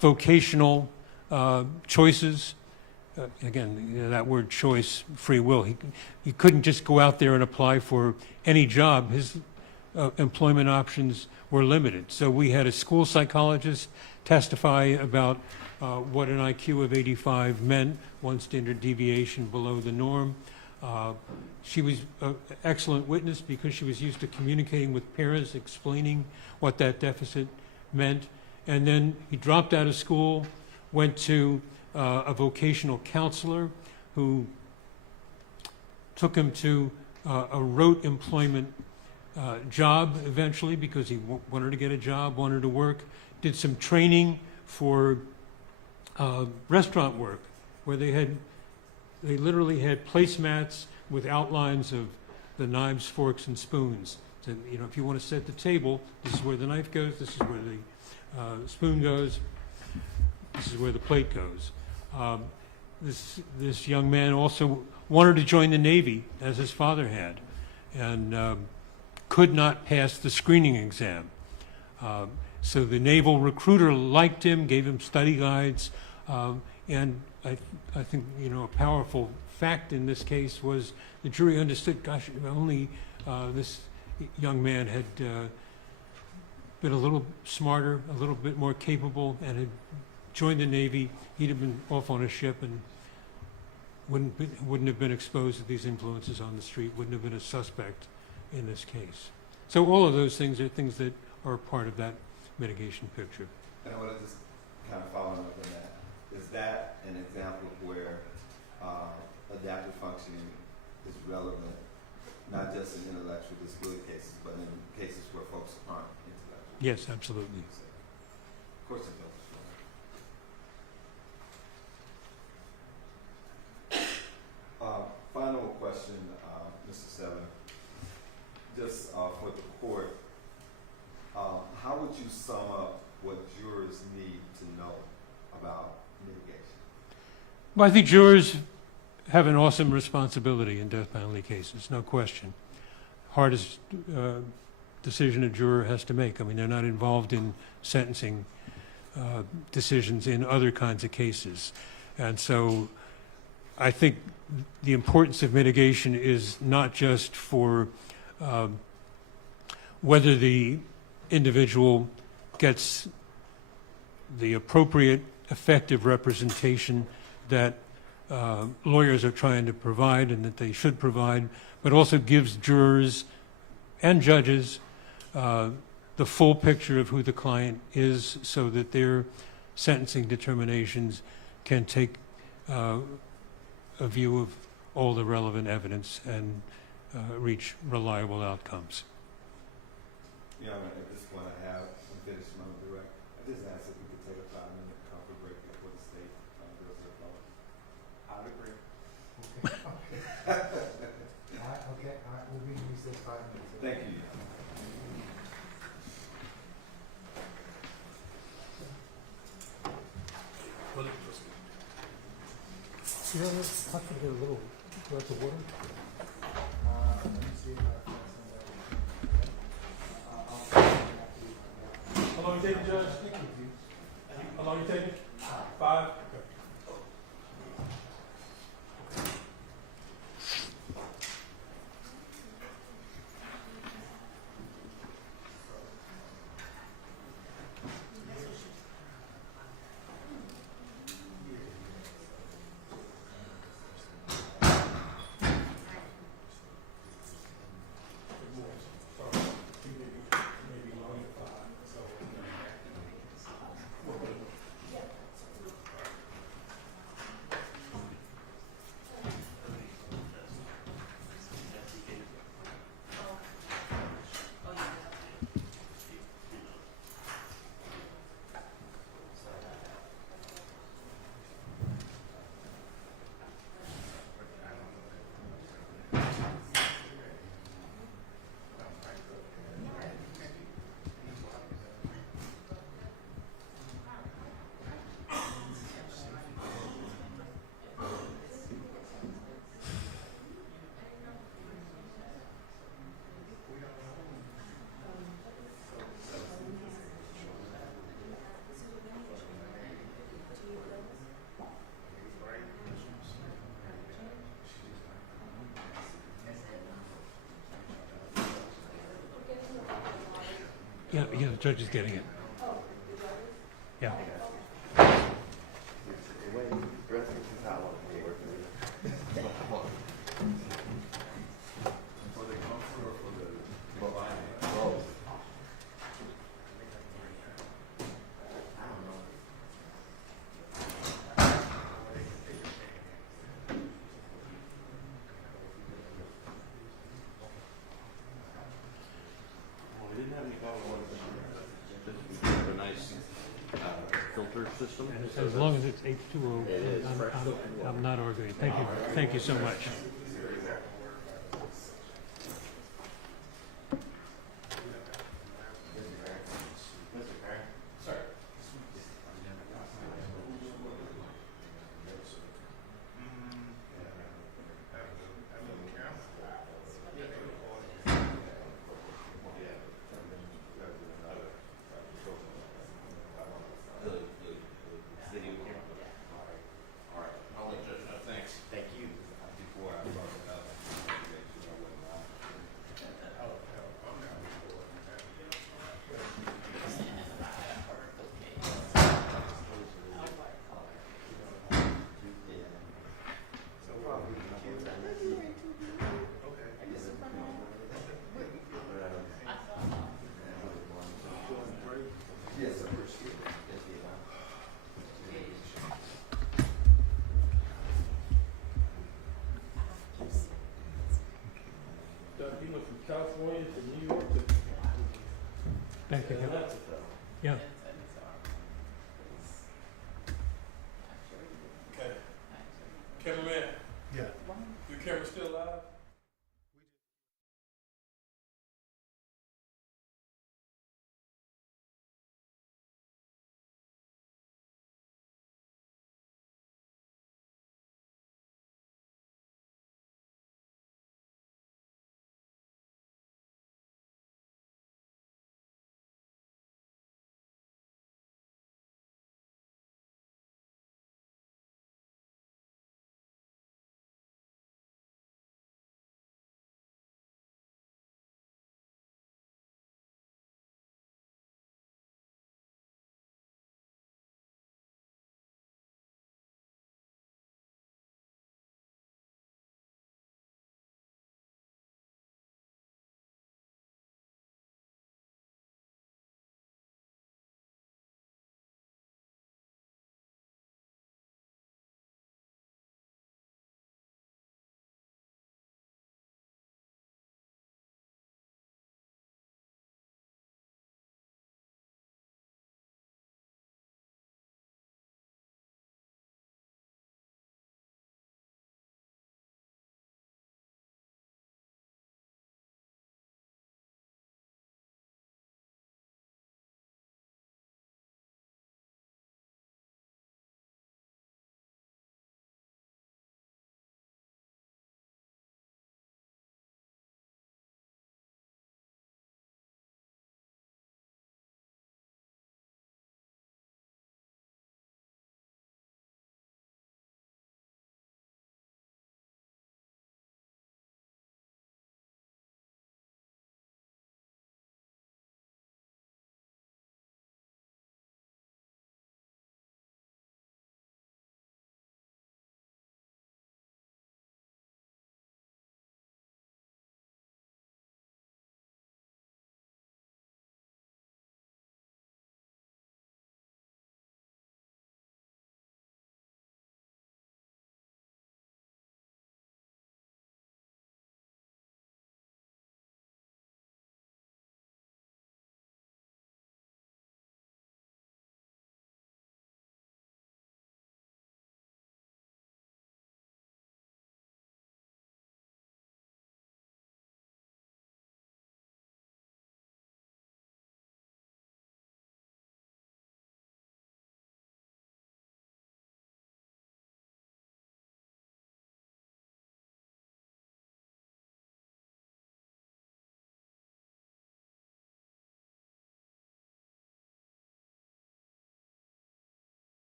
vocational choices. Again, you know, that word choice, free will. He couldn't just go out there and apply for any job. His employment options were limited. So we had a school psychologist testify about what an IQ of 85 meant, one standard deviation below the norm. She was an excellent witness because she was used to communicating with parents, explaining what that deficit meant. And then he dropped out of school, went to a vocational counselor who took him to a rote employment job eventually because he wanted to get a job, wanted to work, did some training for restaurant work where they literally had placemats with outlines of the knives, forks, and spoons. So, you know, if you want to set the table, this is where the knife goes, this is where the spoon goes, this is where the plate goes. This young man also wanted to join the Navy, as his father had, and could not pass the screening exam. So the naval recruiter liked him, gave him study guides, and I think, you know, a powerful fact in this case was the jury understood, gosh, if only this young man had been a little smarter, a little bit more capable, and had joined the Navy, he'd have been off on a ship and wouldn't have been exposed to these influences on the street, wouldn't have been a suspect in this case. So all of those things are things that are part of that mitigation picture. And I want to just kind of follow up on that. Is that an example of where adaptive functioning is relevant, not just in intellectual disability cases, but in cases where folks aren't intellectual? Yes, absolutely. Of course it does. Final question, Mr. Seven. Just for the court, how would you sum up what jurors need to know about mitigation? Well, I think jurors have an awesome responsibility in death penalty cases, no question. Hardest decision a juror has to make. I mean, they're not involved in sentencing decisions in other kinds of cases. And so I think the importance of mitigation is not just for whether the individual gets the appropriate, effective representation that lawyers are trying to provide and that they should provide, but also gives jurors and judges the full picture of who the client is so that their sentencing determinations can take a view of all the relevant evidence and reach reliable outcomes. Yeah, at this point I have finished my direct. I just asked if we could take a 5-minute comfort break before the state does their close. I would agree. Okay, all right, we'll be in recess 5 minutes. Thank you. You know, possibly a little glass of water. Let me see if I can find somebody. I'll you taking, Judge? How long you taking? 5? Okay. Yeah, the judge is getting it. Yeah. We didn't have any problem with it. A nice filter system. As long as it's H2O, It is. I'm not arguing. Thank you so much. Video camera. All right, I'll let Judge know. Thanks. Thank you. Before I brought it up, I wanted to make sure I wasn't on. Yes, I appreciate it. Judge, you went from California to New York to Thank you. Atlanta. Yeah. Okay. Cameraman, Yeah. your camera still live?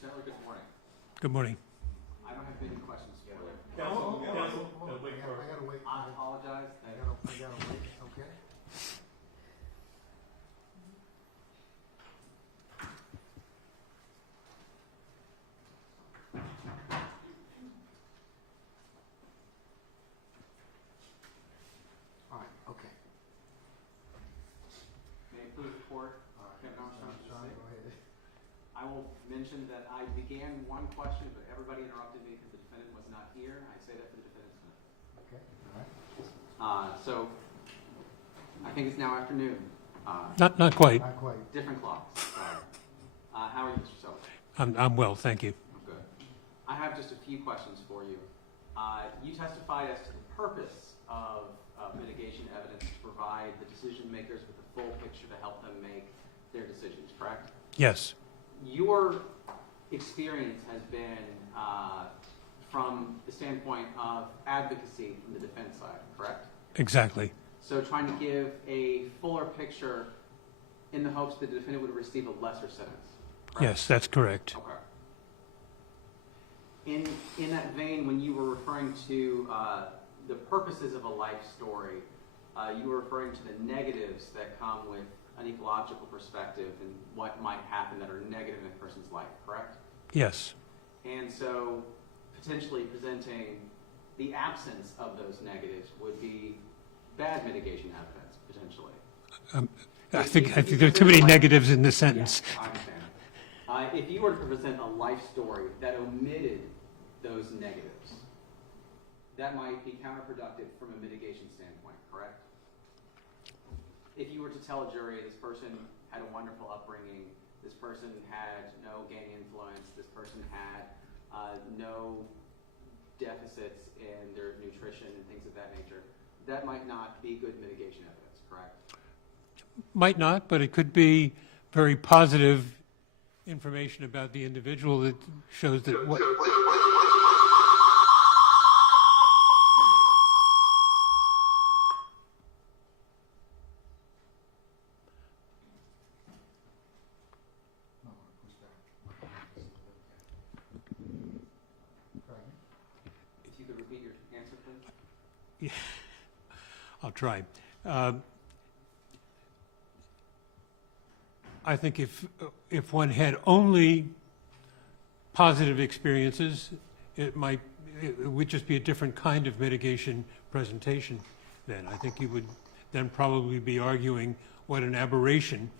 Settler, good morning. Good morning. I don't have many questions for you. Counsel, counsel, Hold on. wait I for. gotta wait. I apologize. I gotta wait, okay? All right, okay. May it please report, All right. Kevin Armstrong, Sean, go ahead. I will mention that I began one question, but everybody interrupted me because the defendant was not here. I say that for the defendant's benefit. Okay, all right. So, I think it's now afternoon. Not quite. Not quite. Different clocks, sorry. How are you, Mr. Settler? I'm well, thank you. I'm good. I have just a few questions for you. You testified as to the purpose of mitigation evidence to provide the decision makers with a full picture to help them make their decisions, correct? Yes, Your experience has been from the standpoint of advocacy from the defense side, correct? exactly. So trying to give a fuller picture in the hopes that the defendant would receive a lesser sentence, correct? Yes, that's correct. Okay. In that vein, when you were referring to the purposes of a life story, you were referring to the negatives that come with an ecological perspective and what might happen that are negative in a person's life, correct? Yes, And so potentially presenting the absence of those negatives would be bad mitigation evidence, potentially. I think there are too many negatives in this sentence. Yeah, I understand. If you were to present a life story that omitted those negatives, that might be counterproductive from a mitigation standpoint, correct? If you were to tell a jury this person had a wonderful upbringing, this person had no gang influence, this person had no deficits in their nutrition and things of that nature, that might not be good mitigation evidence, correct? Might not, but it could be very positive information about the individual that shows that what. No, push back. Try again. If you could repeat your answer, please. I'll try. I think if one had only positive experiences, it would just be a different kind of mitigation presentation then. I think you would then probably be arguing what an aberration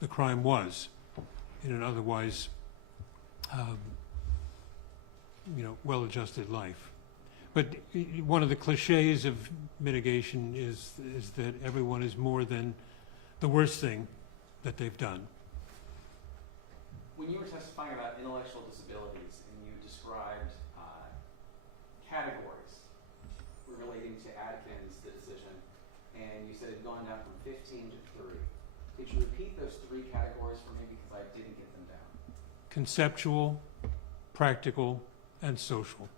the crime was in an otherwise, well-adjusted life. But one of the cliches of mitigation is that everyone is more than the worst thing that they've done. When you were testifying about intellectual disabilities and you described categories relating to Adkins, the decision, and you said it had gone down from 15 to 3. Could you repeat those 3 categories for me because I didn't get them down? Conceptual, practical, and social.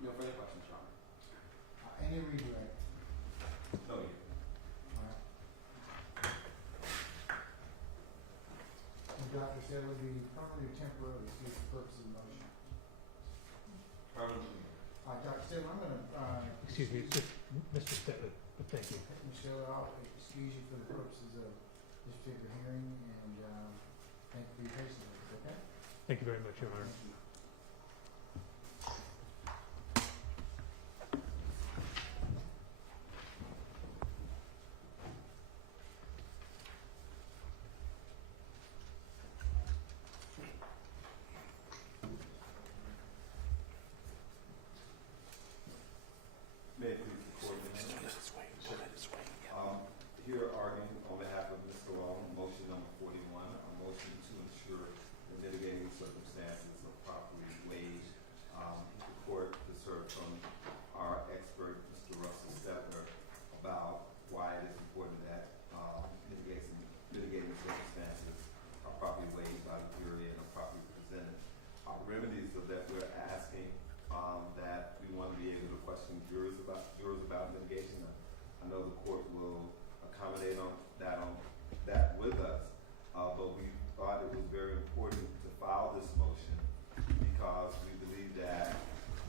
No further questions, Your Honor. Any redirect? No, you. All right. And Dr. Settler, the permanent or temporary is the purpose of the motion. Permanently. All right, Dr. Settler, I'm gonna, Excuse me, Mr. Stetler, but thank you. Michelle, I'll excuse you for the purposes of this particular hearing, and, thank you for your patience, okay? Thank you very much, Your Honor. Thank you. May it please the court. Here arguing on behalf of Mr. Long, motion number 41, a motion to ensure the mitigating circumstances of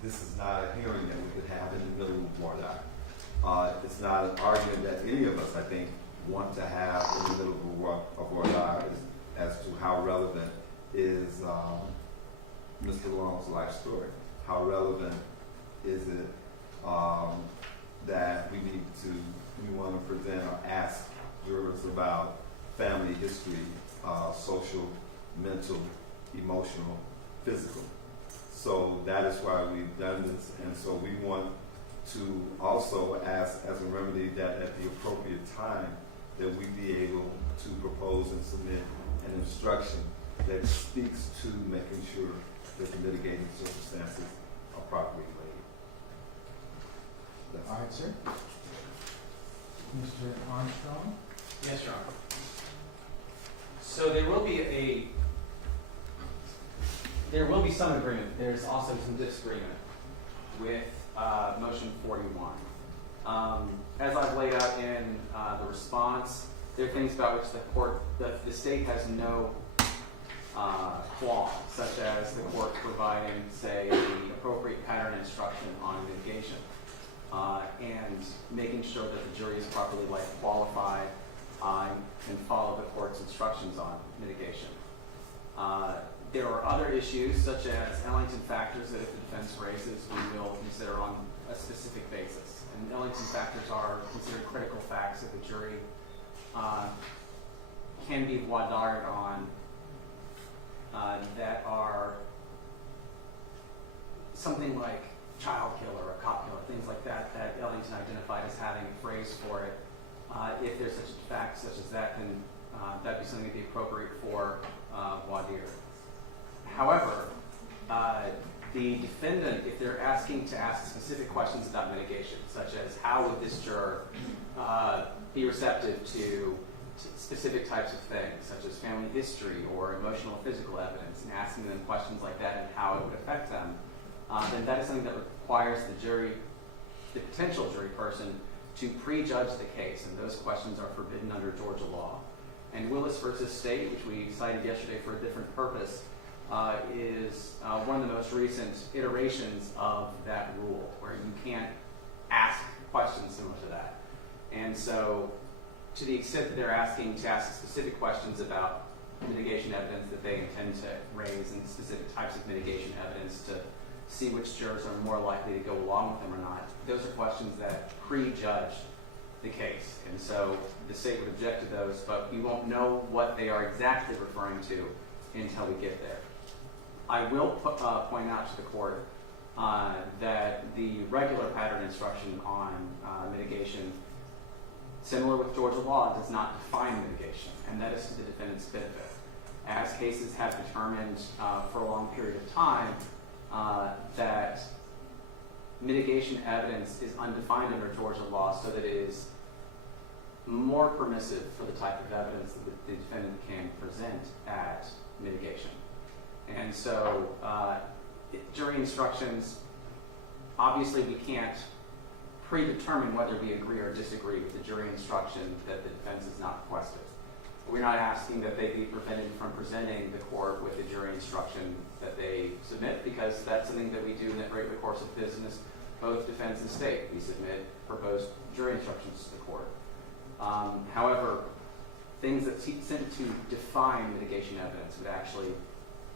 this is not a hearing that we could have in the middle of voir dire. It's not an argument that any of us, I think, want to have in the middle of voir dire as to how relevant is Mr. Long's life story. How relevant is it that we want to present or ask jurors about family history, social, mental, emotional, physical. So that is why we've done this, and so we want to also ask as a remedy that at the appropriate time that we be able to propose and submit an instruction that speaks to making sure that the mitigating circumstances are properly laid. All right, sir. Mr. Armstrong? Yes, Your Honor. So there will be some agreement. There's also some disagreement with motion 41. As I've laid out in the response, there are things about which the state has no qualm, such as the court providing, say, the appropriate pattern instruction on mitigation, and making sure that the jury is properly qualified and follow the court's instructions on mitigation. There are other issues, such as Ellington factors, that if the defense raises, we will consider on a specific basis. And Ellington factors are considered critical facts that the jury can be voir dire on that are something like child killer or cop killer, things like that, that Ellington identified as having a phrase for it. If there's such a fact such as that, then that'd be something that'd be appropriate for voir dire. However, the defendant, if they're asking to ask specific questions about mitigation, such as how would this juror be receptive to specific types of things, such as family history or emotional or physical evidence, and asking them questions like that and how it would affect them, then that is something that requires the jury, the potential jury person, to prejudge the case, and those questions are forbidden under Georgia law. And Willis versus State, which we cited yesterday for a different purpose, is one of the most recent iterations of that rule, where you can't ask questions similar to that. And so, to the extent that they're asking to ask specific questions about mitigation evidence that they intend to raise, and specific types of mitigation evidence to see which jurors are more likely to go along with them or not, those are questions that prejudge the case. And so the state would object to those, but we won't know what they are exactly referring to until we get there. I will point out to the court that the regular pattern instruction on mitigation, similar with Georgia law, does not define mitigation, and that is to the defendant's benefit. As cases have determined for a long period of time that mitigation evidence is undefined under Georgia law, so that it is more permissive for the type of evidence that the defendant can present at mitigation. And so jury instructions, obviously we can't predetermine whether we agree or disagree with the jury instruction that the defense has not requested. We're not asking that they be prevented from presenting the court with the jury instruction that they submit, because that's something that we do in the regular course of business, both defense and state. We submit proposed jury instructions to the court. However, things that seem to define mitigation evidence would actually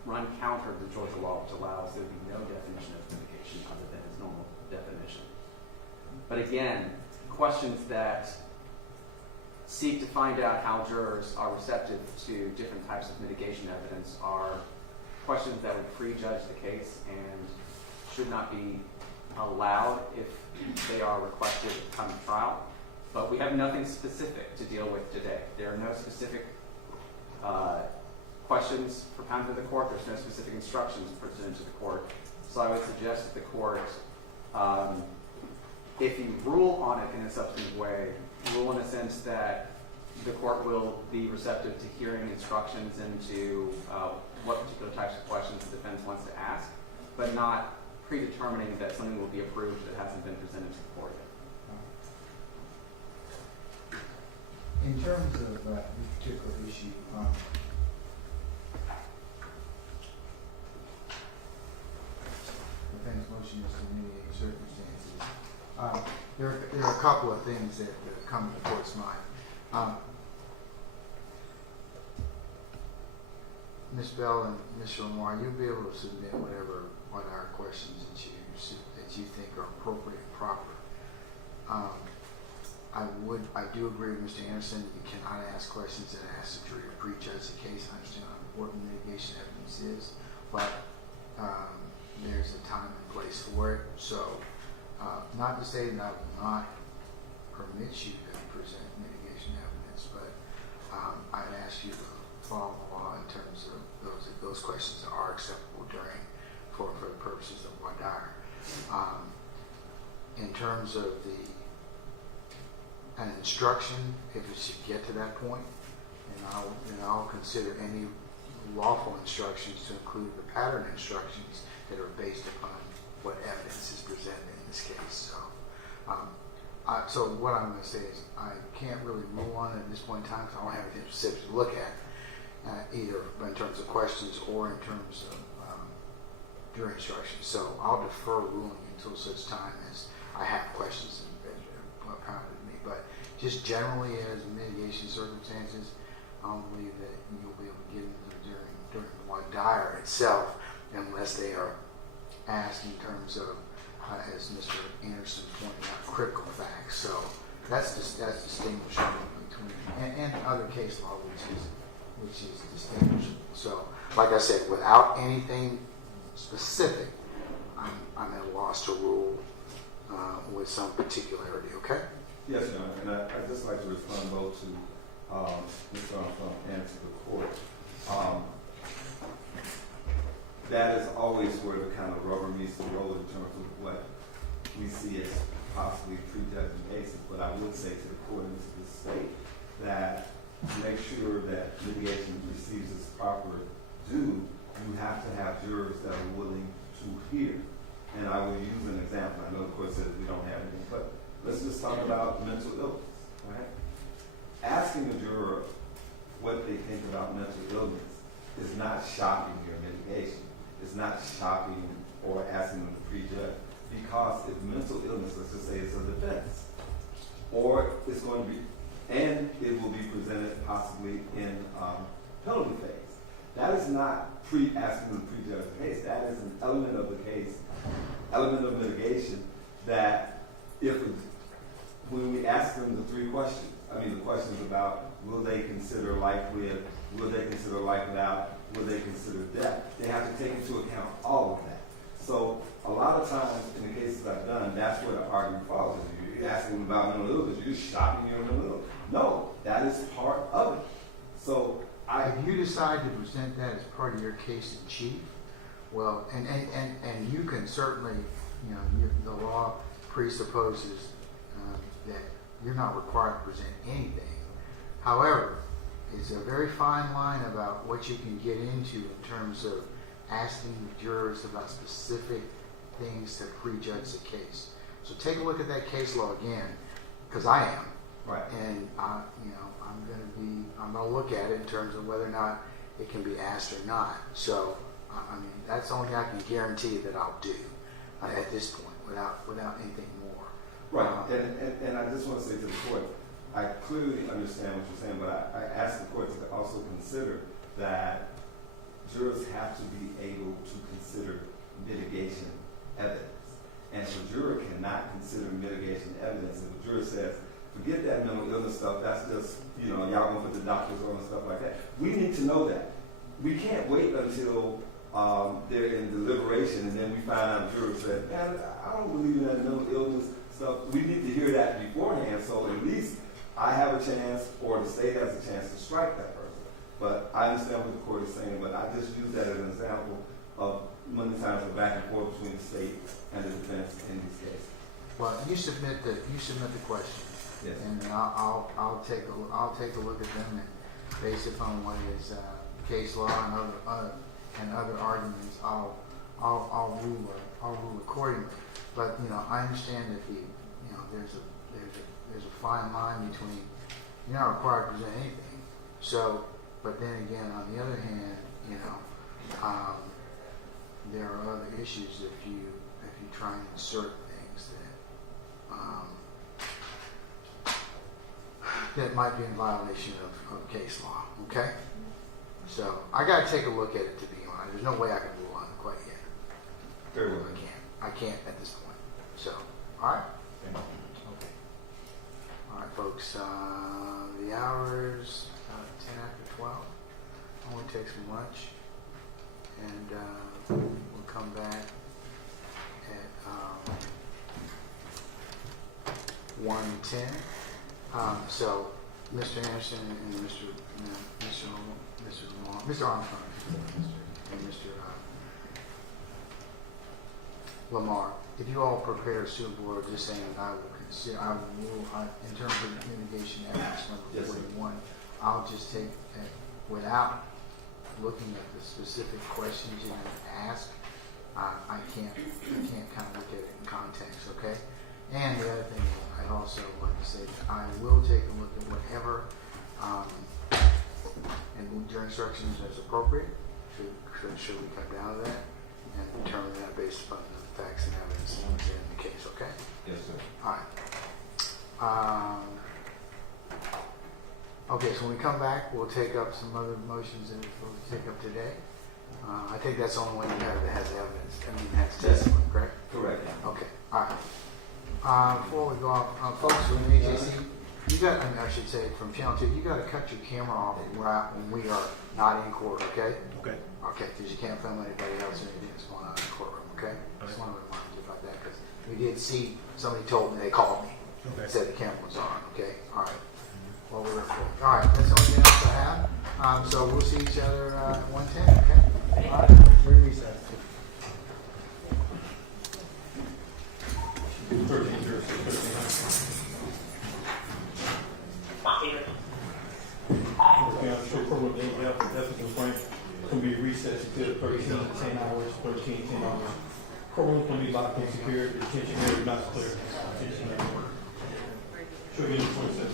run counter to Georgia law, which allows there to be no definition of mitigation other than its normal definition. But again, questions that seek to find out how jurors are receptive to different types of mitigation evidence are questions that would prejudge the case and should not be allowed if they are requested at the time of trial. But we have nothing specific to deal with today. There are no specific questions propounded to the court. There's no specific instructions presented to the court. So I would suggest that the court, if you rule on it in a substantive way, rule in a sense that the court will be receptive to hearing instructions into what particular types of questions the defense wants to ask, but not predetermining that something will be approved that hasn't been presented to the court yet. In terms of this particular issue, defense motion motion is to mitigate circumstances. There are a couple of things that come to the court's mind. Ms. Bell and Mr. Lamar, you'll be able to submit what are questions that you think are appropriate and proper. I do agree with Mr. Anderson that you cannot ask questions that ask the jury to prejudge the case. I understand how important mitigation evidence is, but there's a time and place for it. So, not to say that I will not permit you to present mitigation evidence, but I'd ask you to follow the law in terms of those questions that are acceptable for the purposes of voir dire. In terms of an instruction, if it should get to that point, and I'll consider any lawful instructions to include the pattern instructions that are based upon what evidence is presented in this case. So what I'm going to say is I can't really rule on it at this point in time because I don't have anything specific to look at, either in terms of questions or in terms of jury instructions. So I'll defer ruling until such time as I have questions propounded to me. But just generally as mitigation circumstances, I don't believe that you'll be able to get into during voir dire itself unless they are asked in terms of, as Mr. Anderson pointed out, critical facts. So that's distinguishable between and other case law, which is distinguishable. So, like I said, without anything specific, I'm at a loss to rule with some particularity. Okay. Yes, Your Honor, and I'd just like to respond both to Mr. Armstrong and to the court. That is always where the kind of rubber meets the road in terms of what we see as possibly prejudging cases. But I would say to the court and to the state that to make sure that litigation receives its proper due, you have to have jurors that are willing to hear. And I will use an example. I know the court says we don't have anything, but let's just talk about mental illness, right? Asking a juror what they think about mental illness is not shocking your mitigation. It's not shocking or asking them to prejudge. Because if mental illness, let's just say it's a defense, or it's going to be, and it will be presented possibly in penalty phase. That is not asking them to prejudge the case. That is an element of the case, element of mitigation that when we ask them the three questions, the questions about will they consider life with, will they consider life without, will they consider death, they have to take into account all of that. So a lot of times in the cases I've done, that's where the argument falls. You're asking them about mental illness, you're just shocking your mental illness. No, that is part of it. So if you decide to present that as part of your case in chief, well, and you can certainly, the law presupposes that you're not required to present anything. However, it's a very fine line about what you can get into in terms of asking jurors about specific things to prejudge the case. So take a look at that case law again, because I am. right. And I'm going to look at it in terms of whether or not it can be asked or not. So, that's the only thing I can guarantee that I'll do at this point without anything more. Right, and I just want to say to the court, I clearly understand what you're saying, but I ask the court to also consider that jurors have to be able to consider mitigation evidence. And if a juror cannot consider mitigation evidence, if a juror says, forget that mental illness stuff, that's just, y'all gonna put the doctors on and stuff like that. We need to know that. We can't wait until they're in deliberation and then we find out jurors said, man, I don't believe in that mental illness stuff. We need to hear that beforehand, so at least I have a chance or the state has a chance to strike that person. But I understand what the court is saying, but I just use that as an example of many times the back and forth between the state and the defense in these cases. Well, you submit the question, Yes. and I'll take a look at them, and based upon what is case law and other arguments, I'll rule accordingly. But I understand that there's a fine line between you're not required to present anything. So, but then again, on the other hand, there are other issues if you you try and insert things that might be in violation of case law. Okay? So I got to take a look at it, to be honest. There's no way I can rule on it quite yet. Very well. I can't at this point. So, all right? Okay. All right, folks. The hour's 10 after 12. Only take some lunch. And we'll come back at 1:10. So, Mr. Anderson and Mr. Armstrong and Mr. Lamar, if you all prepare a suitable order, just saying I will consider, in terms of mitigation evidence number 41, I'll just take, without looking at the specific questions you're going to ask, I can't kind of look at it in context, okay? And the other thing I'd also like to say that I will take a look at whatever and your instructions as appropriate. Should we come down to that and determine that based upon the facts and evidence in the case, okay? Yes, sir. All right. Okay, so when we come back, we'll take up some other motions that we're supposed to take up today. I think that's the only one you have that has evidence. I mean, has testimony, correct? Correct. Okay, all right. Before we go off, folks from the AJC, you got, I should say, from Channel 2, you got to cut your camera off when we are not in court, okay? Okay. Okay, because you can't film anybody else or anything that's going on in the courtroom, okay? I just want to remind you about that because we did see, somebody told me, they called me, said the camera was on, okay? All right. Well, we're recording. All right, that's the only thing else I have. So we'll see each other at 1:10, okay? All right, we're recessed. Can be recessed to 13, 10 hours, 13, 10 hours. Courtroom's going to be locked and secured. Detention area not clear. Detention area. Should be in 27.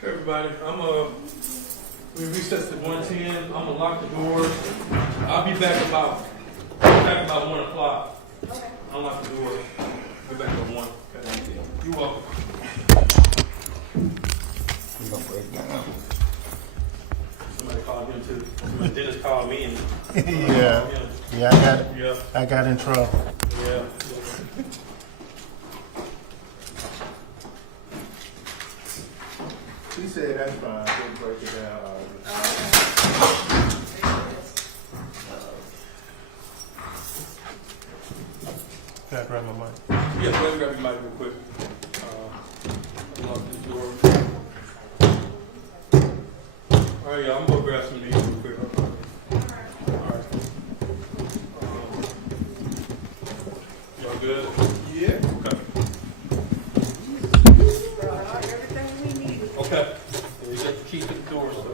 Everybody, we recessed at 1:10. I'm gonna lock the doors. I'll be back about 1 o'clock. Okay. I'll lock the doors. Be back at 1. Okay. You're welcome. We're gonna break down. Somebody called him too. Dennis called me and I got in trouble. Yeah. He said that's fine. Didn't break it down. Can I grab my mic? Yeah, go ahead and grab your mic real quick. Unlock this door. All right, y'all, I'm gonna grab some of these real quick. All right. Y'all good? Yeah. Okay. Okay. Yeah, you got the key to the door, so.